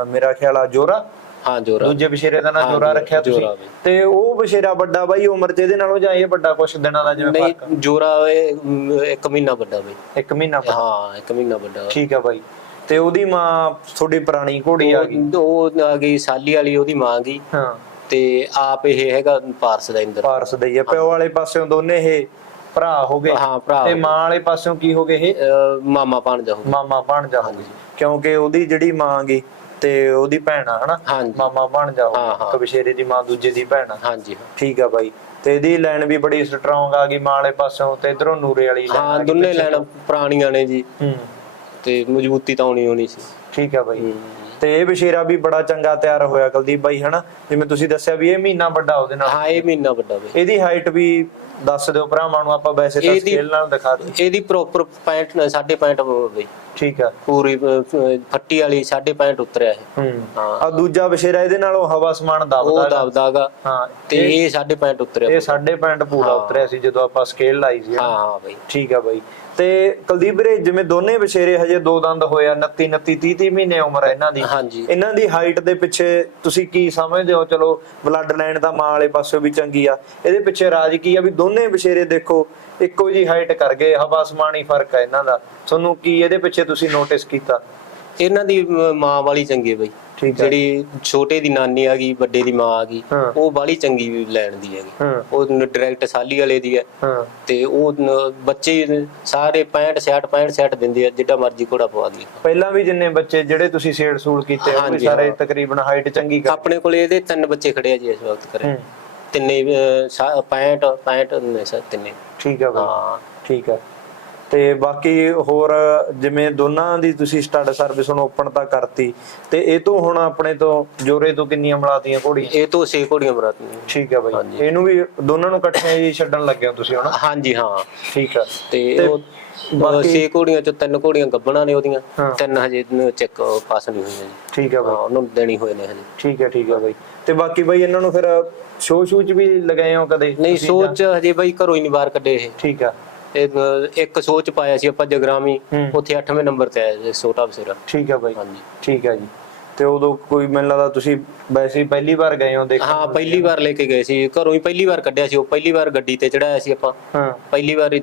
ਮੇਰਾ ਖਿਆਲ ਆ ਜੋਰਾ। ਹਾਂ ਜੋਰਾ। ਦੂਜੇ ਬਸ਼ੇਰੇ ਦਾ ਨਾਂ ਹਾਂ, ਜੋਰਾ ਰੱਖਿਆ ਤੁਸੀਂ। ਤੇ ਉਹ ਬਸ਼ੇਰਾ ਵੱਡਾ ਬਾਈ ਉਮਰ ਚ ਇਹਦੇ ਨਾਲੋਂ ਜਾਂ ਇਹ ਵੱਡਾ ਕੁਛ ਦਿਨਾਂ ਦਾ ਜਿਵੇਂ ਨਹੀਂ ਜੋਰਾ ਇੱਕ ਮਹੀਨਾ ਵੱਡਾ ਬਈ। ਇੱਕ ਮਹੀਨਾ ਵੱਡਾ। ਹਾਂ ਇੱਕ ਮਹੀਨਾ ਵੱਡਾ। ਠੀਕ ਹੈ ਬਾਈ। ਤੇ ਉਹਦੀ ਮਾਂ ਥੋੜੀ ਪੁਰਾਣੀ ਘੋੜੀ ਆ ਗਈ? ਉਹ ਆ ਗਈ ਸਾਲੀ ਵਾਲੀ ਉਹਦੀ ਮਾਂ ਗਈ। ਹਾਂ। ਤੇ ਆਪ ਇਹ ਹੈਗਾ ਪਾਰਸ ਦਾ ਇੰਦਰ। ਪਾਰਸ ਦਾ ਹੀ ਆ ਪਿਓ ਵਾਲੇ ਪਾਸਿਓਂ ਦੋਨੇ ਇਹ ਭਰਾ ਹੋ ਗਏ ਹਾਂ ਭਰਾ ਤੇ ਮਾਂ ਵਾਲੇ ਪਾਸਿਓਂ ਕੀ ਹੋ ਗਏ ਇਹ? ਅਹ, ਮਾਮਾ ਭਾਣਜਾ ਹੋ ਮਾਮਾ ਭਾਣਜਾ ਹੋ ਗਏ ਕਿਉਂਕਿ ਉਹਦੀ ਜਿਹੜੀ ਮਾਂ ਗਈ ਤੇ ਉਹਦੀ ਭੈਣ ਆ ਹਨਾ? ਹਾਂਜੀ। ਮਾਮਾ ਭਾਣਜਾ ਹੋ ਹਾਂ, ਗਿਆ ਹਾਂ। ਇੱਕ ਬਸ਼ੇਰੇ ਦੀ ਮਾਂ ਦੂਜੇ ਦੀ ਭੈਣ ਆ। ਹਾਂਜੀ ਠੀਕ ਆ ਬਾਈ। ਤੇ ਇਹਦੀ ਲਾਈਨ ਵੀ ਬੜੀ ਸਟਰੋਂਗ ਆ ਗਈ ਮਾਂ ਵਾਲੇ ਪਾਸਿਓਂ ਤੇ ਇਧਰੋਂ ਨੂਰੇ ਵਾਲੀ line ਹਾਂ ਗਈ ਦੋਨੇ ਪਿੱਛੇ। ਲੈਣ ਪੁਰਾਣੀਆਂ ਨੇ ਜੀ। ਹੂੰ। ਤੇ ਮਜ਼ਬੂਤੀ ਤਾਂ ਆਉਣੀ ਹੋਣੀ ਸੀ। ਠੀਕ ਆ ਬਾਈ। ਤੇ ਇਹ ਬਸ਼ੇਰਾ ਵੀ ਬੜਾ ਚੰਗਾ ਤਿਆਰ ਹੋਇਆ ਕੁਲਦੀਪ ਬਾਈ ਹਨਾ? ਜਿਵੇਂ ਤੁਸੀਂ ਦੱਸਿਆ ਵੀ ਇਹ ਮਹੀਨਾ ਵੱਡਾ ਉਹਦੇ ਨਾਲ। ਹਾਂ ਇਹ ਮਹੀਨਾ ਵੱਡਾ ਬਈ ਇਹਦੀ ਹਾਈਟ ਵੀ ਦੱਸ ਦਿਓ ਭਰਾਵਾਂ ਨੂੰ ਆਪਾਂ ਵੈਸੇ ਤਾਂ ਇਹਦੀ- ਸਕੇਲ ਨਾਲ ਦਿਖਾ ਦਿਓ। ਇਹਦੀ ਪ੍ਰੋਪਰ ਪੈਂਟ ਸਾਢੇ ਪੈਂਟ ਬਈ। ਠੀਕ ਆ। ਪੂਰੀ ਅਹ, ਫੱਟੀ ਵਾਲੀ ਸਾਢੇ ਪੈਂਟ ਉਤਰਿਆ ਇਹ। ਹੂੰ। ਹਾਂ। ਆ ਦੂਜਾ ਬਸ਼ੇਰਾ ਇਹਦੇ ਨਾਲੋਂ ਹਵਾ ਸਮਾਨ ਉਹ ਦਬਦਾ। ਦਬਦਾਗਾ ਹਾਂ ਤੇ ਇਹ ਸਾਢੇ ਪੈਂਟ ਉਤਰਿਆ ਇਹ ਸਾਢੇ ਪੈਂਟ ਪੂਰਾ ਉਤਰਿਆ ਸੀ ਜਦੋਂ ਆਪਾਂ ਸਕੇਲ ਲਾਈ ਸੀ ਹਾਂ ਹਾਂ ਬਈ। ਠੀਕ ਆ ਬਾਈ। ਤੇ ਕੁਲਦੀਪ ਵੀਰੇ ਜਿਵੇਂ ਦੋਨੇ ਬਸ਼ੇਰੇ ਹਜੇ ਦੋ ਦੰਦ ਹੋਇਆ 29 29 30 30 ਮਹੀਨੇ ਉਮਰ ਹੈ ਇਹਨਾਂ ਦੀ। ਇਹਨਾਂ ਦੀ ਹਾਈਟ ਦੇ ਪਿੱਛੇ ਤੁਸੀਂ ਕੀ ਸਮਝਦੇ ਹੋ? ਚਲੋ ਬਲੱਡ ਲਾਈਨ ਦਾ ਮਾਂ ਵਾਲੇ ਪਾਸਿਓਂ ਵੀ ਚੰਗੀ ਆ। ਇਹਦੇ ਪਿੱਛੇ ਰਾਜ ਕੀ ਆ ਵੀ ਦੋਨੇ ਬਸ਼ੇਰੇ ਦੇਖੋ ਇੱਕੋ ਜੀ ਹਾਈਟ ਕਰ ਗਏ ਹਵਾ ਸਮਾਨੀ ਫ਼ਰਕ ਆ ਇਹਨਾਂ ਦਾ। ਤੁਹਾਨੂੰ ਕੀ ਇਹਦੇ ਪਿੱਛੇ ਤੁਸੀਂ ਨੋਟਿਸ ਕੀਤਾ? ਇਹਨਾਂ ਦੀ ਮ- ਵਾਲੀ ਚੰਗੀ ਹੈ ਬਈ। ਠੀਕ ਹੈ ਜਿਹੜੀ ਛੋਟੇ ਦੀ ਨਾਨੀ ਆ ਗਈ ਵੱਡੇ ਦੀ ਮਾਂ ਆ ਗਈ ਹਾਂ। ਉਹ ਬਾਲੀ ਚੰਗੀ ਲੈਣ ਦੀ ਹੈਗੀ। ਹਾਂ। ਉਹ ਡਾਇਰੈਕਟ ਸਾਲੀ ਵਾਲੇ ਦੀ ਹੈ। ਹਾਂ। ਤੇ ਉਹ ਨ- ਬੱਚੇ ਸਾਰੇ 65 66 65 60 ਦਿੰਦੇ ਆ ਜਿੱਡਾ ਮਰਜ਼ੀ ਘੋੜਾ ਪਵਾ ਦੀ ਪਹਿਲਾਂ ਵੀ ਜਿੰਨੇ ਬੱਚੇ ਜਿਹੜੇ ਤੁਸੀਂ ਸੇਡ ਸੂਲ ਕੀਤੇ ਉਹ ਵੀ ਹਾਂਜੀ, ਸਾਰੇ ਹਾਂ। ਤਕਰੀਬਨ ਹਾਈਟ ਚੰਗੀ ਕਰ ਆਪਣੇ ਕੋਲੇ ਇਹਦੇ ਤਿੰਨ ਬੱਚੇ ਖੜੇ ਆ ਜੀ ਇਸ ਵਕਤ ਕਰੇ ਹੂੰ, ਤਿੰਨੇ ਅਹ, ਸਾ- 65 65 ਨੇ ਸਰ ਤਿੰਨੇ। ਠੀਕ ਆ ਬਾਈ। ਹਾਂ। ਠੀਕ ਆ। ਤੇ ਬਾਕੀ ਹੋਰ ਜਿਵੇਂ ਦੋਨਾਂ ਦੀ ਤੁਸੀਂ ਸਟੱਡ ਸਰਵਿਸ ਹੁਣ ਓਪਨ ਤਾਂ ਕਰਤੀ ਤੇ ਇਹ ਤੋਂ ਹੁਣ ਆਪਣੇ ਤੋਂ ਜੋਰੇ ਤੋਂ ਕਿੰਨੀਆਂ ਮਿਲਾਤੀਆਂ ਘੋੜੀਆਂ? ਇਹ ਤੋਂ ਛੇ ਘੋੜੀਆਂ ਬਰਾਤ ਨੇ ਠੀਕ ਆ ਬਾਈ। ਇਹਨੂੰ ਵੀ ਦੋਨਾਂ ਨੂੰ ਇਕੱਠੇ ਹੀ ਛੱਡਣ ਲੱਗੇ ਹੋ ਤੁਸੀਂ ਹੁਣ ਹਾਂਜੀ ਹਾਂ। ਠੀਕ ਆ। ਤੇ ਬਾਕੀ- ਛੇ ਘੋੜੀਆਂ ਚ ਤਿੰਨ ਘੋੜੀਆਂ ਗੱਬਣਾ ਨੇ ਉਹਦੀਆਂ ਹਾਂ। ਤਿੰਨ ਹਜੇ ਚੈੱਕ ਪਾਸ ਨਹੀਂ ਹੋਈਆਂ ਜੀ। ਠੀਕ ਹਾਂ ਬਾਈ। ਉਹਨੂੰ ਦੇਣੀ ਹੋਏ ਨੇ ਹਜੇ। ਠੀਕ ਆ ਠੀਕ ਆ ਬਾਈ। ਤੇ ਬਾਕੀ ਬਾਈ ਇਹਨਾਂ ਨੂੰ ਫਿਰ ਸ਼ੋ ਸ਼ੂ ਚ ਵੀ ਲਗਾਏ ਹੋ ਕਦੇ ਨਹੀਂ ਸੋਚ ਹਜੇ ਬਾਈ ਘਰੋਂ ਹੀ ਨਹੀਂ ਬਾਹਰ ਕੱਢੇ ਇਹ। ਠੀਕ ਆ। ਇਹ ਇੱਕ ਸੋਚ ਪਾਇਆ ਸੀ ਆਪਾਂ ਜਗਰਾਮੀ ਹੂੰ। ਉੱਥੇ 8ਵੇਂ ਨੰਬਰ ਤੇ ਆਇਆ ਸੀ ਛੋਟਾ ਬਸੇਰਾ ਠੀਕ ਆ ਬਾਈ। ਹਾਂਜੀ। ਠੀਕ ਆ ਜੀ। ਤੇ ਉਦੋਂ ਕੋਈ ਮੈਨੂੰ ਲੱਗਦਾ ਤੁਸੀਂ ਵੈਸੇ ਹੀ ਪਹਿਲੀ ਵਾਰ ਗਏ ਹੋ ਦੇਖ ਹਾਂ ਪਹਿਲੀ ਵਾਰ ਲੈ ਕੇ ਗਏ ਸੀ। ਘਰੋਂ ਹੀ ਪਹਿਲੀ ਵਾਰ ਕੱਢਿਆ ਸੀ ਉਹ। ਪਹਿਲੀ ਵਾਰ ਗੱਡੀ ਤੇ ਚੜਾਇਆ ਸੀ ਆਪਾਂ। ਹਾਂ। ਪਹਿਲੀ ਵਾਰ ਹੀ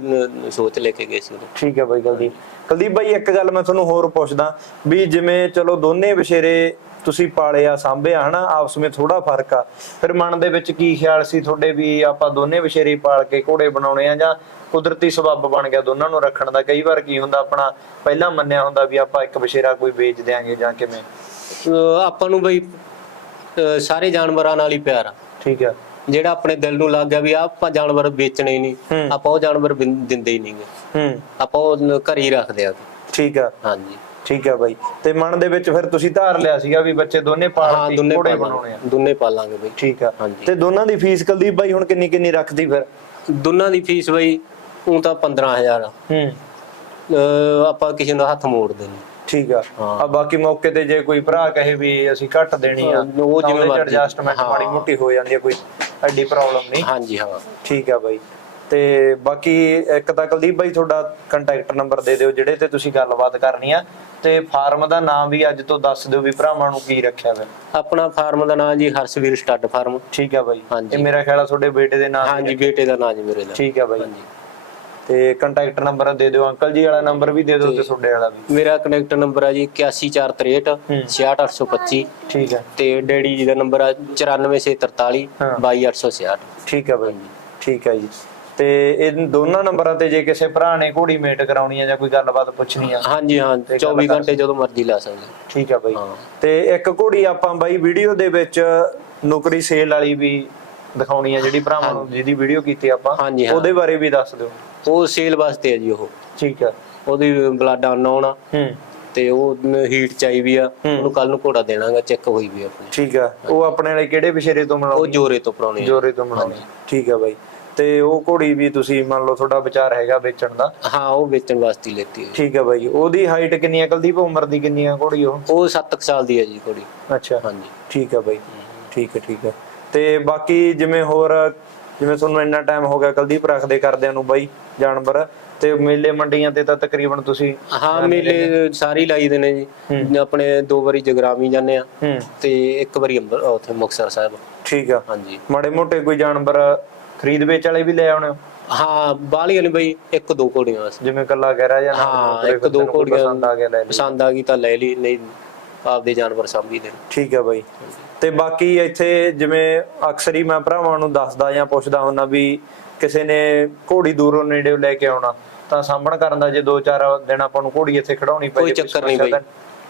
ਸੋਚ ਲੈ ਕੇ ਗਏ ਸੀ ਉਦੋਂ। ਠੀਕ ਹੈ ਬਾਈ ਕੁਲਦੀਪ। ਕੁਲਦੀਪ ਬਾਈ ਇੱਕ ਗੱਲ ਮੈਂ ਤੁਹਾਨੂੰ ਹੋਰ ਪੁੱਛਦਾ ਵੀ ਜਿਵੇਂ ਚਲੋ ਦੋਨੇ ਵਿਸ਼ੇਰੇ ਤੁਸੀਂ ਪਾਲੇ ਆ ਸਾਂਭੇ ਆ ਹਨਾ? ਆਪਸ ਵਿੱਚ ਥੋੜਾ ਫ਼ਰਕ ਆ। ਫਿਰ ਮਨ ਦੇ ਵਿੱਚ ਕੀ ਖਿਆਲ ਸੀ ਤੁਹਾਡੇ ਵੀ ਆਪਾਂ ਦੋਨੇ ਵਿਸ਼ੇਰੇ ਪਾਲ ਕੇ ਘੋੜੇ ਬਣਾਉਣੇ ਆ ਜਾਂ ਕੁਦਰਤੀ ਸਬੱਬ ਬਣ ਗਿਆ ਦੋਨਾਂ ਨੂੰ ਰੱਖਣ ਦਾ? ਕਈ ਵਾਰ ਕੀ ਹੁੰਦਾ ਆਪਣਾ ਪਹਿਲਾਂ ਮੰਨਿਆ ਹੁੰਦਾ ਵੀ ਆਪਾਂ ਇੱਕ ਵਿਸ਼ੇਰਾ ਕੋਈ ਵੇਚ ਦਿਆਂਗੇ ਜਾਂ ਕਿਵੇਂ? ਆਪਾਂ ਨੂੰ ਬਈ ਸਾਰੇ ਜਾਨਵਰਾਂ ਨਾਲ ਹੀ ਪਿਆਰ ਆ। ਠੀਕ ਹੈ ਜਿਹੜਾ ਆਪਣੇ ਦਿਲ ਨੂੰ ਲੱਗ ਗਿਆ ਵੀ ਆਪਾਂ ਜਾਨਵਰ ਵੇਚਣੇ ਹੀ। ਨਹੀਂ। ਆਪਾਂ ਉਹ ਜਾਨਵਰ ਦਿੰਦੇ ਹੀ ਨਹੀਂਗੇ ਹੂੰ। ਆਪਾਂ ਉਹ ਘਰੇ ਹੀ ਰੱਖਦੇ ਆ। ਠੀਕ ਆ। ਹਾਂਜੀ। ਠੀਕ ਆ ਬਾਈ। ਤੇ ਮਨ ਦੇ ਵਿੱਚ ਫਿਰ ਤੁਸੀਂ ਧਾਰ ਲਿਆ ਸੀਗਾ ਵੀ ਬੱਚੇ ਦੋਨੇ ਹਾਂ ਪਾਲ ਕੇ ਦੋਨੇ ਘੋੜੇ ਬਣਾਉਣੇ ਆ। ਪਾਲਾਂਗੇ ਦੋਨੇ ਪਾਲਾਂਗੇ ਬਈ। ਠੀਕ ਆ। ਹਾਂਜੀ। ਤੇ ਦੋਨਾਂ ਦੀ ਫੀਸ ਕੁਲਦੀਪ ਬਾਈ ਹੁਣ ਕਿੰਨੀ ਕਿੰਨੀ ਰੱਖਦੀ ਫਿਰ? ਦੋਨਾਂ ਦੀ ਫੀਸ ਬਈ ਉਹ ਤਾਂ 15000 ਆ। ਹੂੰ। ਅਹ ਆਪਾਂ ਕਿਸੇ ਦਾ ਹੱਥ ਮੋੜਦੇ ਨਹੀਂ ਠੀਕ ਆ। ਹਾਂ। ਆ ਬਾਕੀ ਮੌਕੇ ਤੇ ਜੇ ਕੋਈ ਭਰਾ ਕਹੇ ਵੀ ਅਸੀਂ ਘੱਟ ਦੇਣੀ ਆ ਹਾਂ, ਉਹ ਜਿਵੇਂ ਮਰਜ਼ੀ। ਐਡਜਸਟਮੈਂਟ ਹਾਂ। ਮਾੜੀ ਮੋਟੀ ਹੋ ਜਾਂਦੀ ਹੈ ਕੋਈ ਐਡੀ ਪ੍ਰੋਬਲਮ ਨਹੀਂ। ਹਾਂਜੀ ਹਾਂ। ਠੀਕ ਆ ਬਾਈ। ਤੇ ਬਾਕੀ ਇੱਕ ਤਾਂ ਕੁਲਦੀਪ ਬਾਈ ਤੁਹਾਡਾ ਕੰਟੈਕਟ ਨੰਬਰ ਦੇ ਦਿਓ ਜਿਹੜੇ ਤੇ ਤੁਸੀਂ ਗੱਲਬਾਤ ਕਰਨੀ ਆ। ਤੇ ਫਾਰਮ ਦਾ ਨਾਮ ਵੀ ਅੱਜ ਤੋਂ ਦੱਸ ਦਿਓ ਵੀ ਭਰਾਵਾਂ ਨੂੰ ਕੀ ਰੱਖਿਆ ਹੋਇਆ। ਆਪਣਾ ਫਾਰਮ ਦਾ ਨਾਮ ਜੀ ਹਰਸ਼ਵੀਰ ਸਟੱਡ ਫਾਰਮ। ਠੀਕ ਆ ਬਾਈ। ਇਹ ਮੇਰਾ ਖਿਆਲ ਆ ਤੁਹਾਡੇ ਬੇਟੇ ਦੇ ਨਾਮ ਹਾਂਜੀ ਬੇਟੇ ਦਾ ਨਾਮ ਜੀ ਮੇਰੇ ਦਾ। ਠੀਕ ਆ ਬਾਈ। ਹਾਂਜੀ। ਤੇ ਕੰਟੈਕਟ ਨੰਬਰ ਦੇ ਦਿਓ ਅੰਕਲ ਜੀ ਵਾਲਾ ਨੰਬਰ ਵੀ ਦੇ ਦਿਓ ਤੇ ਤੁਹਾਡੇ ਵਾਲਾ ਵੀ। ਮੇਰਾ ਕਨੈਕਟ ਨੰਬਰ ਆ ਜੀ 81463 ਹੂੰ। 66825 ਠੀਕ ਆ। ਤੇ ਡੈਡੀ ਜੀ ਦਾ ਨੰਬਰ ਆ 94643 ਹਾਂ। 22866 ਠੀਕ ਆ ਬਾਈ। ਠੀਕ ਆ ਜੀ। ਤੇ ਇਹ ਦੋਨਾਂ ਨੰਬਰਾਂ ਤੇ ਜੇ ਕਿਸੇ ਭਰਾ ਨੇ ਘੋੜੀ ਮੇਟ ਕਰਾਉਣੀ ਆ ਜਾਂ ਕੋਈ ਗੱਲਬਾਤ ਪੁੱਛਣੀ ਆ ਹਾਂਜੀ ਹਾਂ ਤੇ ਗੱਲ 24 ਕਰ ਘੰਟੇ ਜਦੋਂ ਮਰਜ਼ੀ ਲਾ ਸਕਦੇ। ਠੀਕ ਆ ਬਾਈ। ਤੇ ਇੱਕ ਘੋੜੀ ਆਪਾਂ ਬਾਈ ਵੀਡੀਓ ਦੇ ਵਿੱਚ ਨੌਕਰੀ ਸੇਲ ਵਾਲੀ ਵੀ ਦਿਖਾਉਣੀ ਆ ਜਿਹੜੀ ਭਰਾਵਾਂ ਨੂੰ ਜਿਹਦੀ ਵੀਡੀਓ ਕੀਤੀ ਆਪਾਂ। ਉਹਦੇ ਬਾਰੇ ਵੀ ਦੱਸ ਦਿਓ। ਉਹ ਸੇਲ ਵਾਸਤੇ ਆ ਜੀ ਉਹ। ਠੀਕ ਆ। ਉਹਦੀ ਬਲੱਡ ਅਨਨੋਨ ਆ। ਹੂੰ। ਤੇ ਉਹ ਹੀਟ ਚਾਈ ਵੀ ਆ। ਉਹਨੂੰ ਕੱਲ ਨੂੰ ਘੋੜਾ ਦੇਣਾਗਾ ਚੈੱਕ ਹੋਈ ਵੀ ਆਪਣੀ। ਠੀਕ ਆ। ਉਹ ਆਪਣੇ ਲਈ ਕਿਹੜੇ ਵਿਸ਼ੇਰੇ ਤੋਂ ਉਹ ਮਿਲਾਉਣੀ ਜੋਰੇ ਤੋਂ ਪਰਾਉਣੀ ਆ। ਜੋਰੇ ਤੋਂ ਮਿਲਾਉਣੀ ਠੀਕ ਆ ਬਾਈ। ਤੇ ਉਹ ਘੋੜੀ ਵੀ ਤੁਸੀਂ ਮੰਨ ਲਓ ਤੁਹਾਡਾ ਵਿਚਾਰ ਹੈਗਾ ਵੇਚਣ ਦਾ। ਹਾਂ ਉਹ ਵੇਚਣ ਵਾਸਤੇ ਹੀ ਲੈਤੀ ਹੈ। ਠੀਕ ਆ ਬਾਈ। ਉਹਦੀ ਹਾਈਟ ਕਿੰਨੀ ਆ ਕੁਲਦੀਪ ਉਮਰ ਦੀ ਕਿੰਨੀ ਆ ਘੋੜੀ ਉਹ? ਉਹ 7 ਸਾਲ ਦੀ ਹੈ ਜੀ ਘੋੜੀ। ਅੱਛਾ। ਹਾਂਜੀ। ਠੀਕ ਆ ਬਾਈ। ਠੀਕ ਹੈ ਠੀਕ ਹੈ। ਤੇ ਬਾਕੀ ਜਿਵੇਂ ਹੋਰ ਜਿਵੇਂ ਤੁਹਾਨੂੰ ਇੰਨਾ ਟਾਈਮ ਹੋ ਗਿਆ ਕੁਲਦੀਪ ਰੱਖਦੇ ਕਰਦਿਆਂ ਨੂੰ ਬਾਈ ਜਾਨਵਰ। ਤੇ ਮੇਲੇ ਮੰਡੀਆਂ ਤੇ ਤਾਂ ਤਕਰੀਬਨ ਤੁਸੀਂ ਹਾਂ ਮੇਲੇ ਸਾਰੀ ਲਾਈਦੇ ਨੇ ਜੀ। ਆਪਣੇ ਦੋ ਵਾਰੀ ਜਗਰਾਮੀ ਜਾਂਦੇ ਆ ਹੂੰ। ਤੇ ਇੱਕ ਵਾਰੀ ਉੱਥੇ ਮੁਕਤਸਰ ਸਾਹਿਬ। ਠੀਕ ਆ। ਹਾਂਜੀ। ਮਾੜੇ ਮੋਟੇ ਕੋਈ ਜਾਨਵਰ ਖਰੀਦ ਵੇਚ ਵਾਲੇ ਵੀ ਲੈ ਆਉਣੇ ਹੋ? ਹਾਂ ਬਾਲੀਆਂ ਨੇ ਬਈ ਇੱਕ ਦੋ ਘੋੜੀਆਂ ਬਸ। ਜਿਵੇਂ ਕੱਲਾ ਕਹਿ ਰਿਹਾ ਜਾਂ ਹਾਂ ਇੱਕ ਦੋ ਘੋੜੀਆਂ ਪਸੰਦ ਆ ਗਿਆ ਲੈ ਲਈ। ਪਸੰਦ ਆ ਗਈ ਤਾਂ ਲੈ ਲਈ ਨਹੀਂ ਆਪਦੇ ਜਾਨਵਰ ਸਾਂਭੀ ਦੇ। ਠੀਕ ਹੈ ਬਾਈ। ਤੇ ਬਾਕੀ ਇੱਥੇ ਜਿਵੇਂ ਅਕਸਰ ਹੀ ਮੈਂ ਭਰਾਵਾਂ ਨੂੰ ਦੱਸਦਾ ਜਾਂ ਪੁੱਛਦਾ ਹੁੰਦਾ ਵੀ ਕਿਸੇ ਨੇ ਘੋੜੀ ਦੂਰੋਂ ਨੇੜੇ ਲੈ ਕੇ ਆਉਣਾ ਤਾਂ ਸਾਹਮਣ ਕਰਨ ਦਾ ਜੇ 2-4 ਦਿਨ ਆਪਾਂ ਨੂੰ ਘੋੜੀ ਇੱਥੇ ਖੜਾਉਣੀ ਪੈ ਕੋਈ ਚੱਕਰ ਨਹੀਂ ਬਈ।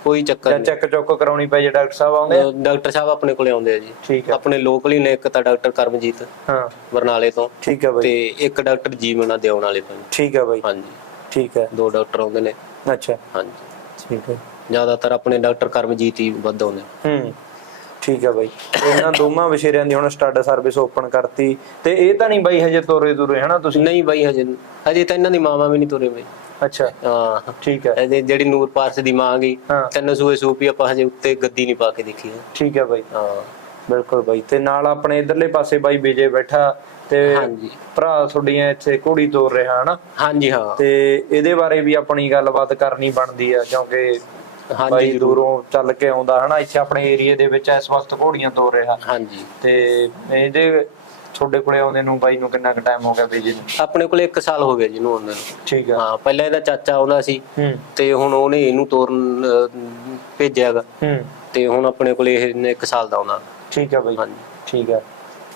ਕੋਈ ਚੱਕਰ ਜਾਂ ਨਹੀਂ। ਚੈੱਕ ਚੁੱਕ ਕਰਾਉਣੀ ਪੈ ਜੇ ਡਾਕਟਰ ਸਾਹਿਬ ਆਉਂਦੇ? ਆ? ਡਾਕਟਰ ਸਾਹਿਬ ਆਪਣੇ ਕੋਲੇ ਆਉਂਦੇ ਆ ਜੀ। ਠੀਕ ਆਪਣੇ ਲੋਕਲ ਹੀ ਨੇ ਇੱਕ ਤਾਂ ਡਾਕਟਰ ਕਰਮਜੀਤ ਹਾਂ। ਬਰਨਾਲੇ ਤੋਂ ਠੀਕ ਹੈ ਬਾਈ। ਤੇ ਇੱਕ ਡਾਕਟਰ ਜੀਵਨਾ ਦੇਉਣ ਵਾਲੇ ਤੋਂ ਠੀਕ ਹੈ ਬਾਈ। ਹਾਂਜੀ। ਠੀਕ ਹੈ ਦੋ ਡਾਕਟਰ ਆਉਂਦੇ ਨੇ। ਅੱਛਾ। ਹਾਂਜੀ। ਠੀਕ ਹੈ ਜ਼ਿਆਦਾਤਰ ਆਪਣੇ ਡਾਕਟਰ ਕਰਮਜੀਤ ਹੀ ਵੱਧ ਆਉਂਦੇ ਹੂੰ। ਠੀਕ ਹੈ ਬਾਈ। ਇਹਨਾਂ ਦੋਵਾਂ ਵਿਸ਼ੇਰਿਆਂ ਦੀ ਹੁਣ ਸਟੱਡ ਸਰਵਿਸ ਓਪਨ ਕਰਤੀ। ਤੇ ਇਹ ਤਾਂ ਨਹੀਂ ਬਾਈ ਹਜੇ ਤੋਰੇ ਦੂਰੇ ਹਨਾ ਤੁਸੀਂ? ਨਹੀਂ ਬਾਈ ਹਜੇ ਹਜੇ ਤਾਂ ਇਹਨਾਂ ਦੀ ਮਾਵਾ ਵੀ ਨਹੀਂ ਤੁਰੇ ਬਈ। ਅੱਛਾ। ਹਾਂ। ਠੀਕ ਹੈ। ਇਹਦੇ ਜਿਹੜੀ ਨੂਰ ਪਾਰਸ ਦੀ ਮਾਂ ਗਈ ਹਾਂ। ਤਿੰਨ ਸੂਏ ਸੂਪੀ ਆਪਾਂ ਹਜੇ ਉੱਤੇ ਗੱਦੀ ਨਹੀਂ ਪਾ ਕੇ ਦੇਖੀ ਹੈ। ਠੀਕ ਹੈ ਬਾਈ। ਹਾਂ। ਬਿਲਕੁਲ ਬਾਈ। ਤੇ ਨਾਲ ਆਪਣੇ ਇਧਰਲੇ ਪਾਸੇ ਬਾਈ ਵਿਜੇ ਬੈਠਾ ਤੇ ਹਾਂਜੀ। ਭਰਾ ਤੁਹਾਡੀਆਂ ਇੱਥੇ ਘੋੜੀ ਤੋਰ ਰਿਹਾ ਹਨਾ? ਹਾਂਜੀ ਹਾਂ। ਤੇ ਇਹਦੇ ਬਾਰੇ ਵੀ ਆਪਣੀ ਗੱਲਬਾਤ ਕਰਨੀ ਬਣਦੀ ਆ ਕਿਉਂਕਿ ਹਾਂਜੀ ਬਾਈ ਦੂਰੋਂ ਚੱਲ ਕੇ ਆਉਂਦਾ ਹਨਾ? ਇੱਥੇ ਆਪਣੇ ਏਰੀਆ ਦੇ ਵਿੱਚ ਇਸ ਵਕਤ ਘੋੜੀਆਂ ਤੋਰ ਰਿਹਾ। ਹਾਂਜੀ। ਤੇ ਇਹਦੇ ਤੁਹਾਡੇ ਕੋਲੇ ਆਉਂਦੇ ਨੂੰ ਬਾਈ ਨੂੰ ਕਿੰਨਾ ਕੁ ਟਾਈਮ ਹੋ ਗਿਆ ਵਿਜੇ ਨੂੰ? ਆਪਣੇ ਕੋਲੇ 1 ਸਾਲ ਹੋ ਗਿਆ ਜਿਹਨੂੰ ਆਉਂਦੇ ਨੂੰ। ਠੀਕ ਆ। ਹਾਂ ਪਹਿਲਾਂ ਇਹਦਾ ਚਾਚਾ ਆਉਂਦਾ ਸੀ ਹੂੰ। ਤੇ ਹੁਣ ਉਹਨੇ ਇਹਨੂੰ ਤੋਰਨ ਅਹ, ਭੇਜਿਆਗਾ। ਹੂੰ। ਤੇ ਹੁਣ ਆਪਣੇ ਕੋਲੇ ਇਹ 1 ਸਾਲ ਦਾ ਆਉਂਦਾ। ਠੀਕ ਆ ਬਾਈ। ਹਾਂਜੀ। ਠੀਕ ਆ।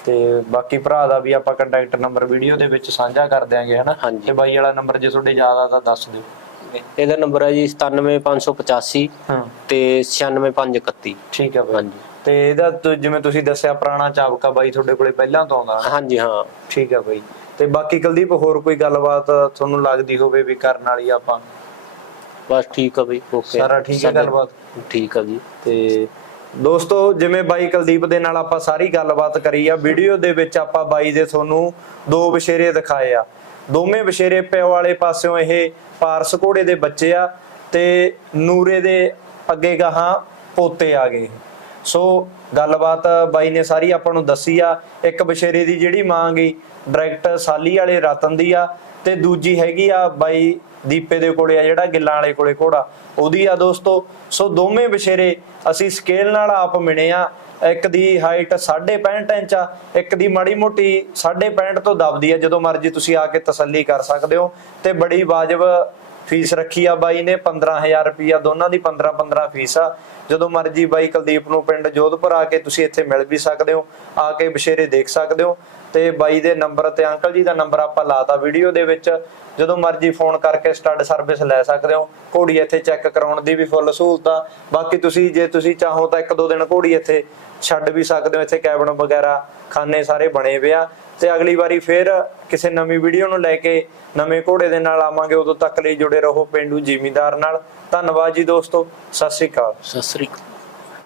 ਤੇ ਬਾਕੀ ਭਰਾ ਦਾ ਵੀ ਆਪਾਂ ਕੰਟੈਕਟ ਨੰਬਰ ਵੀਡੀਓ ਦੇ ਵਿੱਚ ਸਾਂਝਾ ਕਰ ਦਿਆਂਗੇ ਹਨਾ? ਹਾਂਜੀ। ਤੇ ਬਾਈ ਵਾਲਾ ਨੰਬਰ ਜੇ ਤੁਹਾਡੇ ਯਾਦ ਆ ਤਾਂ ਦੱਸ ਦਿਓ। ਇਹਦਾ ਨੰਬਰ ਹੈ ਜੀ 97585 ਹਾਂ। ਤੇ 96531 ਠੀਕ ਆ ਬਾਈ। ਹਾਂਜੀ। ਤੇ ਇਹਦਾ ਤੁ- ਜਿਵੇਂ ਤੁਸੀਂ ਦੱਸਿਆ ਪੁਰਾਣਾ ਚਾਬਕਾ ਬਾਈ ਤੁਹਾਡੇ ਕੋਲੇ ਪਹਿਲਾਂ ਤੋਂ ਆਉਂਦਾ ਹਾਂਜੀ ਹਾਂ। ਠੀਕ ਆ ਬਾਈ। ਤੇ ਬਾਕੀ ਕੁਲਦੀਪ ਹੋਰ ਕੋਈ ਗੱਲਬਾਤ ਤੁਹਾਨੂੰ ਲੱਗਦੀ ਹੋਵੇ ਵੀ ਕਰਨ ਵਾਲੀ ਆਪਾਂ? ਬਸ ਠੀਕ ਆ ਬਈ ਓਕੇ। ਸਾਰਾ ਠੀਕ ਹੈ ਗੱਲਬਾਤ? ਠੀਕ ਆ ਜੀ। ਤੇ ਦੋਸਤੋ ਜਿਵੇਂ ਬਾਈ ਕੁਲਦੀਪ ਦੇ ਨਾਲ ਆਪਾਂ ਸਾਰੀ ਗੱਲਬਾਤ ਕਰੀ ਆ ਵੀਡੀਓ ਦੇ ਵਿੱਚ ਆਪਾਂ ਬਾਈ ਦੇ ਤੁਹਾਨੂੰ ਦੋ ਵਿਸ਼ੇਰੇ ਦਿਖਾਏ ਆ। ਦੋਵੇਂ ਵਿਸ਼ੇਰੇ ਪਿਓ ਵਾਲੇ ਪਾਸਿਓਂ ਇਹ ਪਾਰਸ ਘੋੜੇ ਦੇ ਬੱਚੇ ਆ ਤੇ ਨੂਰੇ ਦੇ ਅੱਗੇ ਗਾਹਾਂ ਪੋਤੇ ਆ ਗਏ। ਸੋ ਗੱਲਬਾਤ ਬਾਈ ਨੇ ਸਾਰੀ ਆਪਾਂ ਨੂੰ ਦੱਸੀ ਆ। ਇੱਕ ਵਿਸ਼ੇਰੇ ਦੀ ਜਿਹੜੀ ਮਾਂ ਗਈ, ਡਾਇਰੈਕਟ ਸਾਲੀ ਵਾਲੇ ਰਤਨ ਦੀ ਆ। ਤੇ ਦੂਜੀ ਹੈਗੀ ਆ ਬਾਈ ਦੀਪੇ ਦੇ ਕੋਲੇ ਆ, ਜਿਹੜਾ ਗਿੱਲਾਂ ਵਾਲੇ ਕੋਲੇ ਘੋੜਾ। ਉਹਦੀ ਆ ਦੋਸਤੋ। ਸੋ ਦੋਵੇਂ ਵਿਸ਼ੇਰੇ ਅਸੀਂ ਸਕੇਲ ਨਾਲ ਆਪ ਮਿਣੇ ਆ। ਇੱਕ ਦੀ ਹਾਈਟ 65 ਇੰਚ ਆ, ਇੱਕ ਦੀ ਮਾੜੀ ਮੋਟੀ 65 ਤੋਂ ਦਬਦੀ ਆ। ਜਦੋਂ ਮਰਜ਼ੀ ਤੁਸੀਂ ਆ ਕੇ ਤਸੱਲੀ ਕਰ ਸਕਦੇ ਹੋ। ਤੇ ਬੜੀ ਵਾਜਬ ਫੀਸ ਰੱਖੀ ਆ ਬਾਈ ਨੇ 15000 ਰੁਪਿਆ ਦੋਨਾਂ ਦੀ 15 15 ਫੀਸ ਆ। ਜਦੋਂ ਮਰਜ਼ੀ ਬਾਈ ਕੁਲਦੀਪ ਨੂੰ ਪਿੰਡ ਜੋਧਪੁਰ ਆ ਕੇ ਤੁਸੀਂ ਇੱਥੇ ਮਿਲ ਵੀ ਸਕਦੇ ਹੋ, ਆ ਕੇ ਬਸ਼ੇਰੇ ਦੇਖ ਸਕਦੇ ਹੋ। ਤੇ ਬਾਈ ਦੇ ਨੰਬਰ ਤੇ ਅੰਕਲ ਜੀ ਦਾ ਨੰਬਰ ਆਪਾਂ ਲਾਤਾ ਵੀਡੀਓ ਦੇ ਵਿੱਚ। ਜਦੋਂ ਮਰਜ਼ੀ ਫੋਨ ਕਰਕੇ ਸਟੱਡ ਸਰਵਿਸ ਲੈ ਸਕਦੇ ਹੋ। ਘੋੜੀ ਇੱਥੇ ਚੈੱਕ ਕਰਾਉਣ ਦੀ ਵੀ ਫੁੱਲ ਸਹੂਲਤ ਆ। ਬਾਕੀ ਤੁਸੀਂ, ਜੇ ਤੁਸੀਂ ਚਾਹੋ ਤਾਂ ਇੱਕ ਦੋ ਦਿਨ ਘੋੜੀ ਇੱਥੇ ਛੱਡ ਵੀ ਸਕਦੇ ਹੋ। ਇੱਥੇ ਕੈਬਨ ਵਗੈਰਾ, ਖਾਨੇ ਸਾਰੇ ਬਣੇ ਹੋਏ ਆ। ਤੇ ਅਗਲੀ ਵਾਰੀ ਫੇਰ ਕਿਸੇ ਨਵੀਂ ਵੀਡੀਓ ਨੂੰ ਲੈ ਕੇ ਨਵੇਂ ਘੋੜੇ ਦੇ ਨਾਲ ਆਵਾਂਗੇ। ਉਦੋਂ ਤੱਕ ਲਈ ਜੁੜੇ ਰਹੋ ਪਿੰਡੂ ਜਿਮੀਦਾਰ ਨਾਲ। ਧੰਨਵਾਦ ਜੀ ਦੋਸਤੋ। ਸਤਿ ਸ਼੍ਰੀ ਅਕਾਲ। ਸਤਿ ਸ੍ਰੀ ਅਕਾਲ।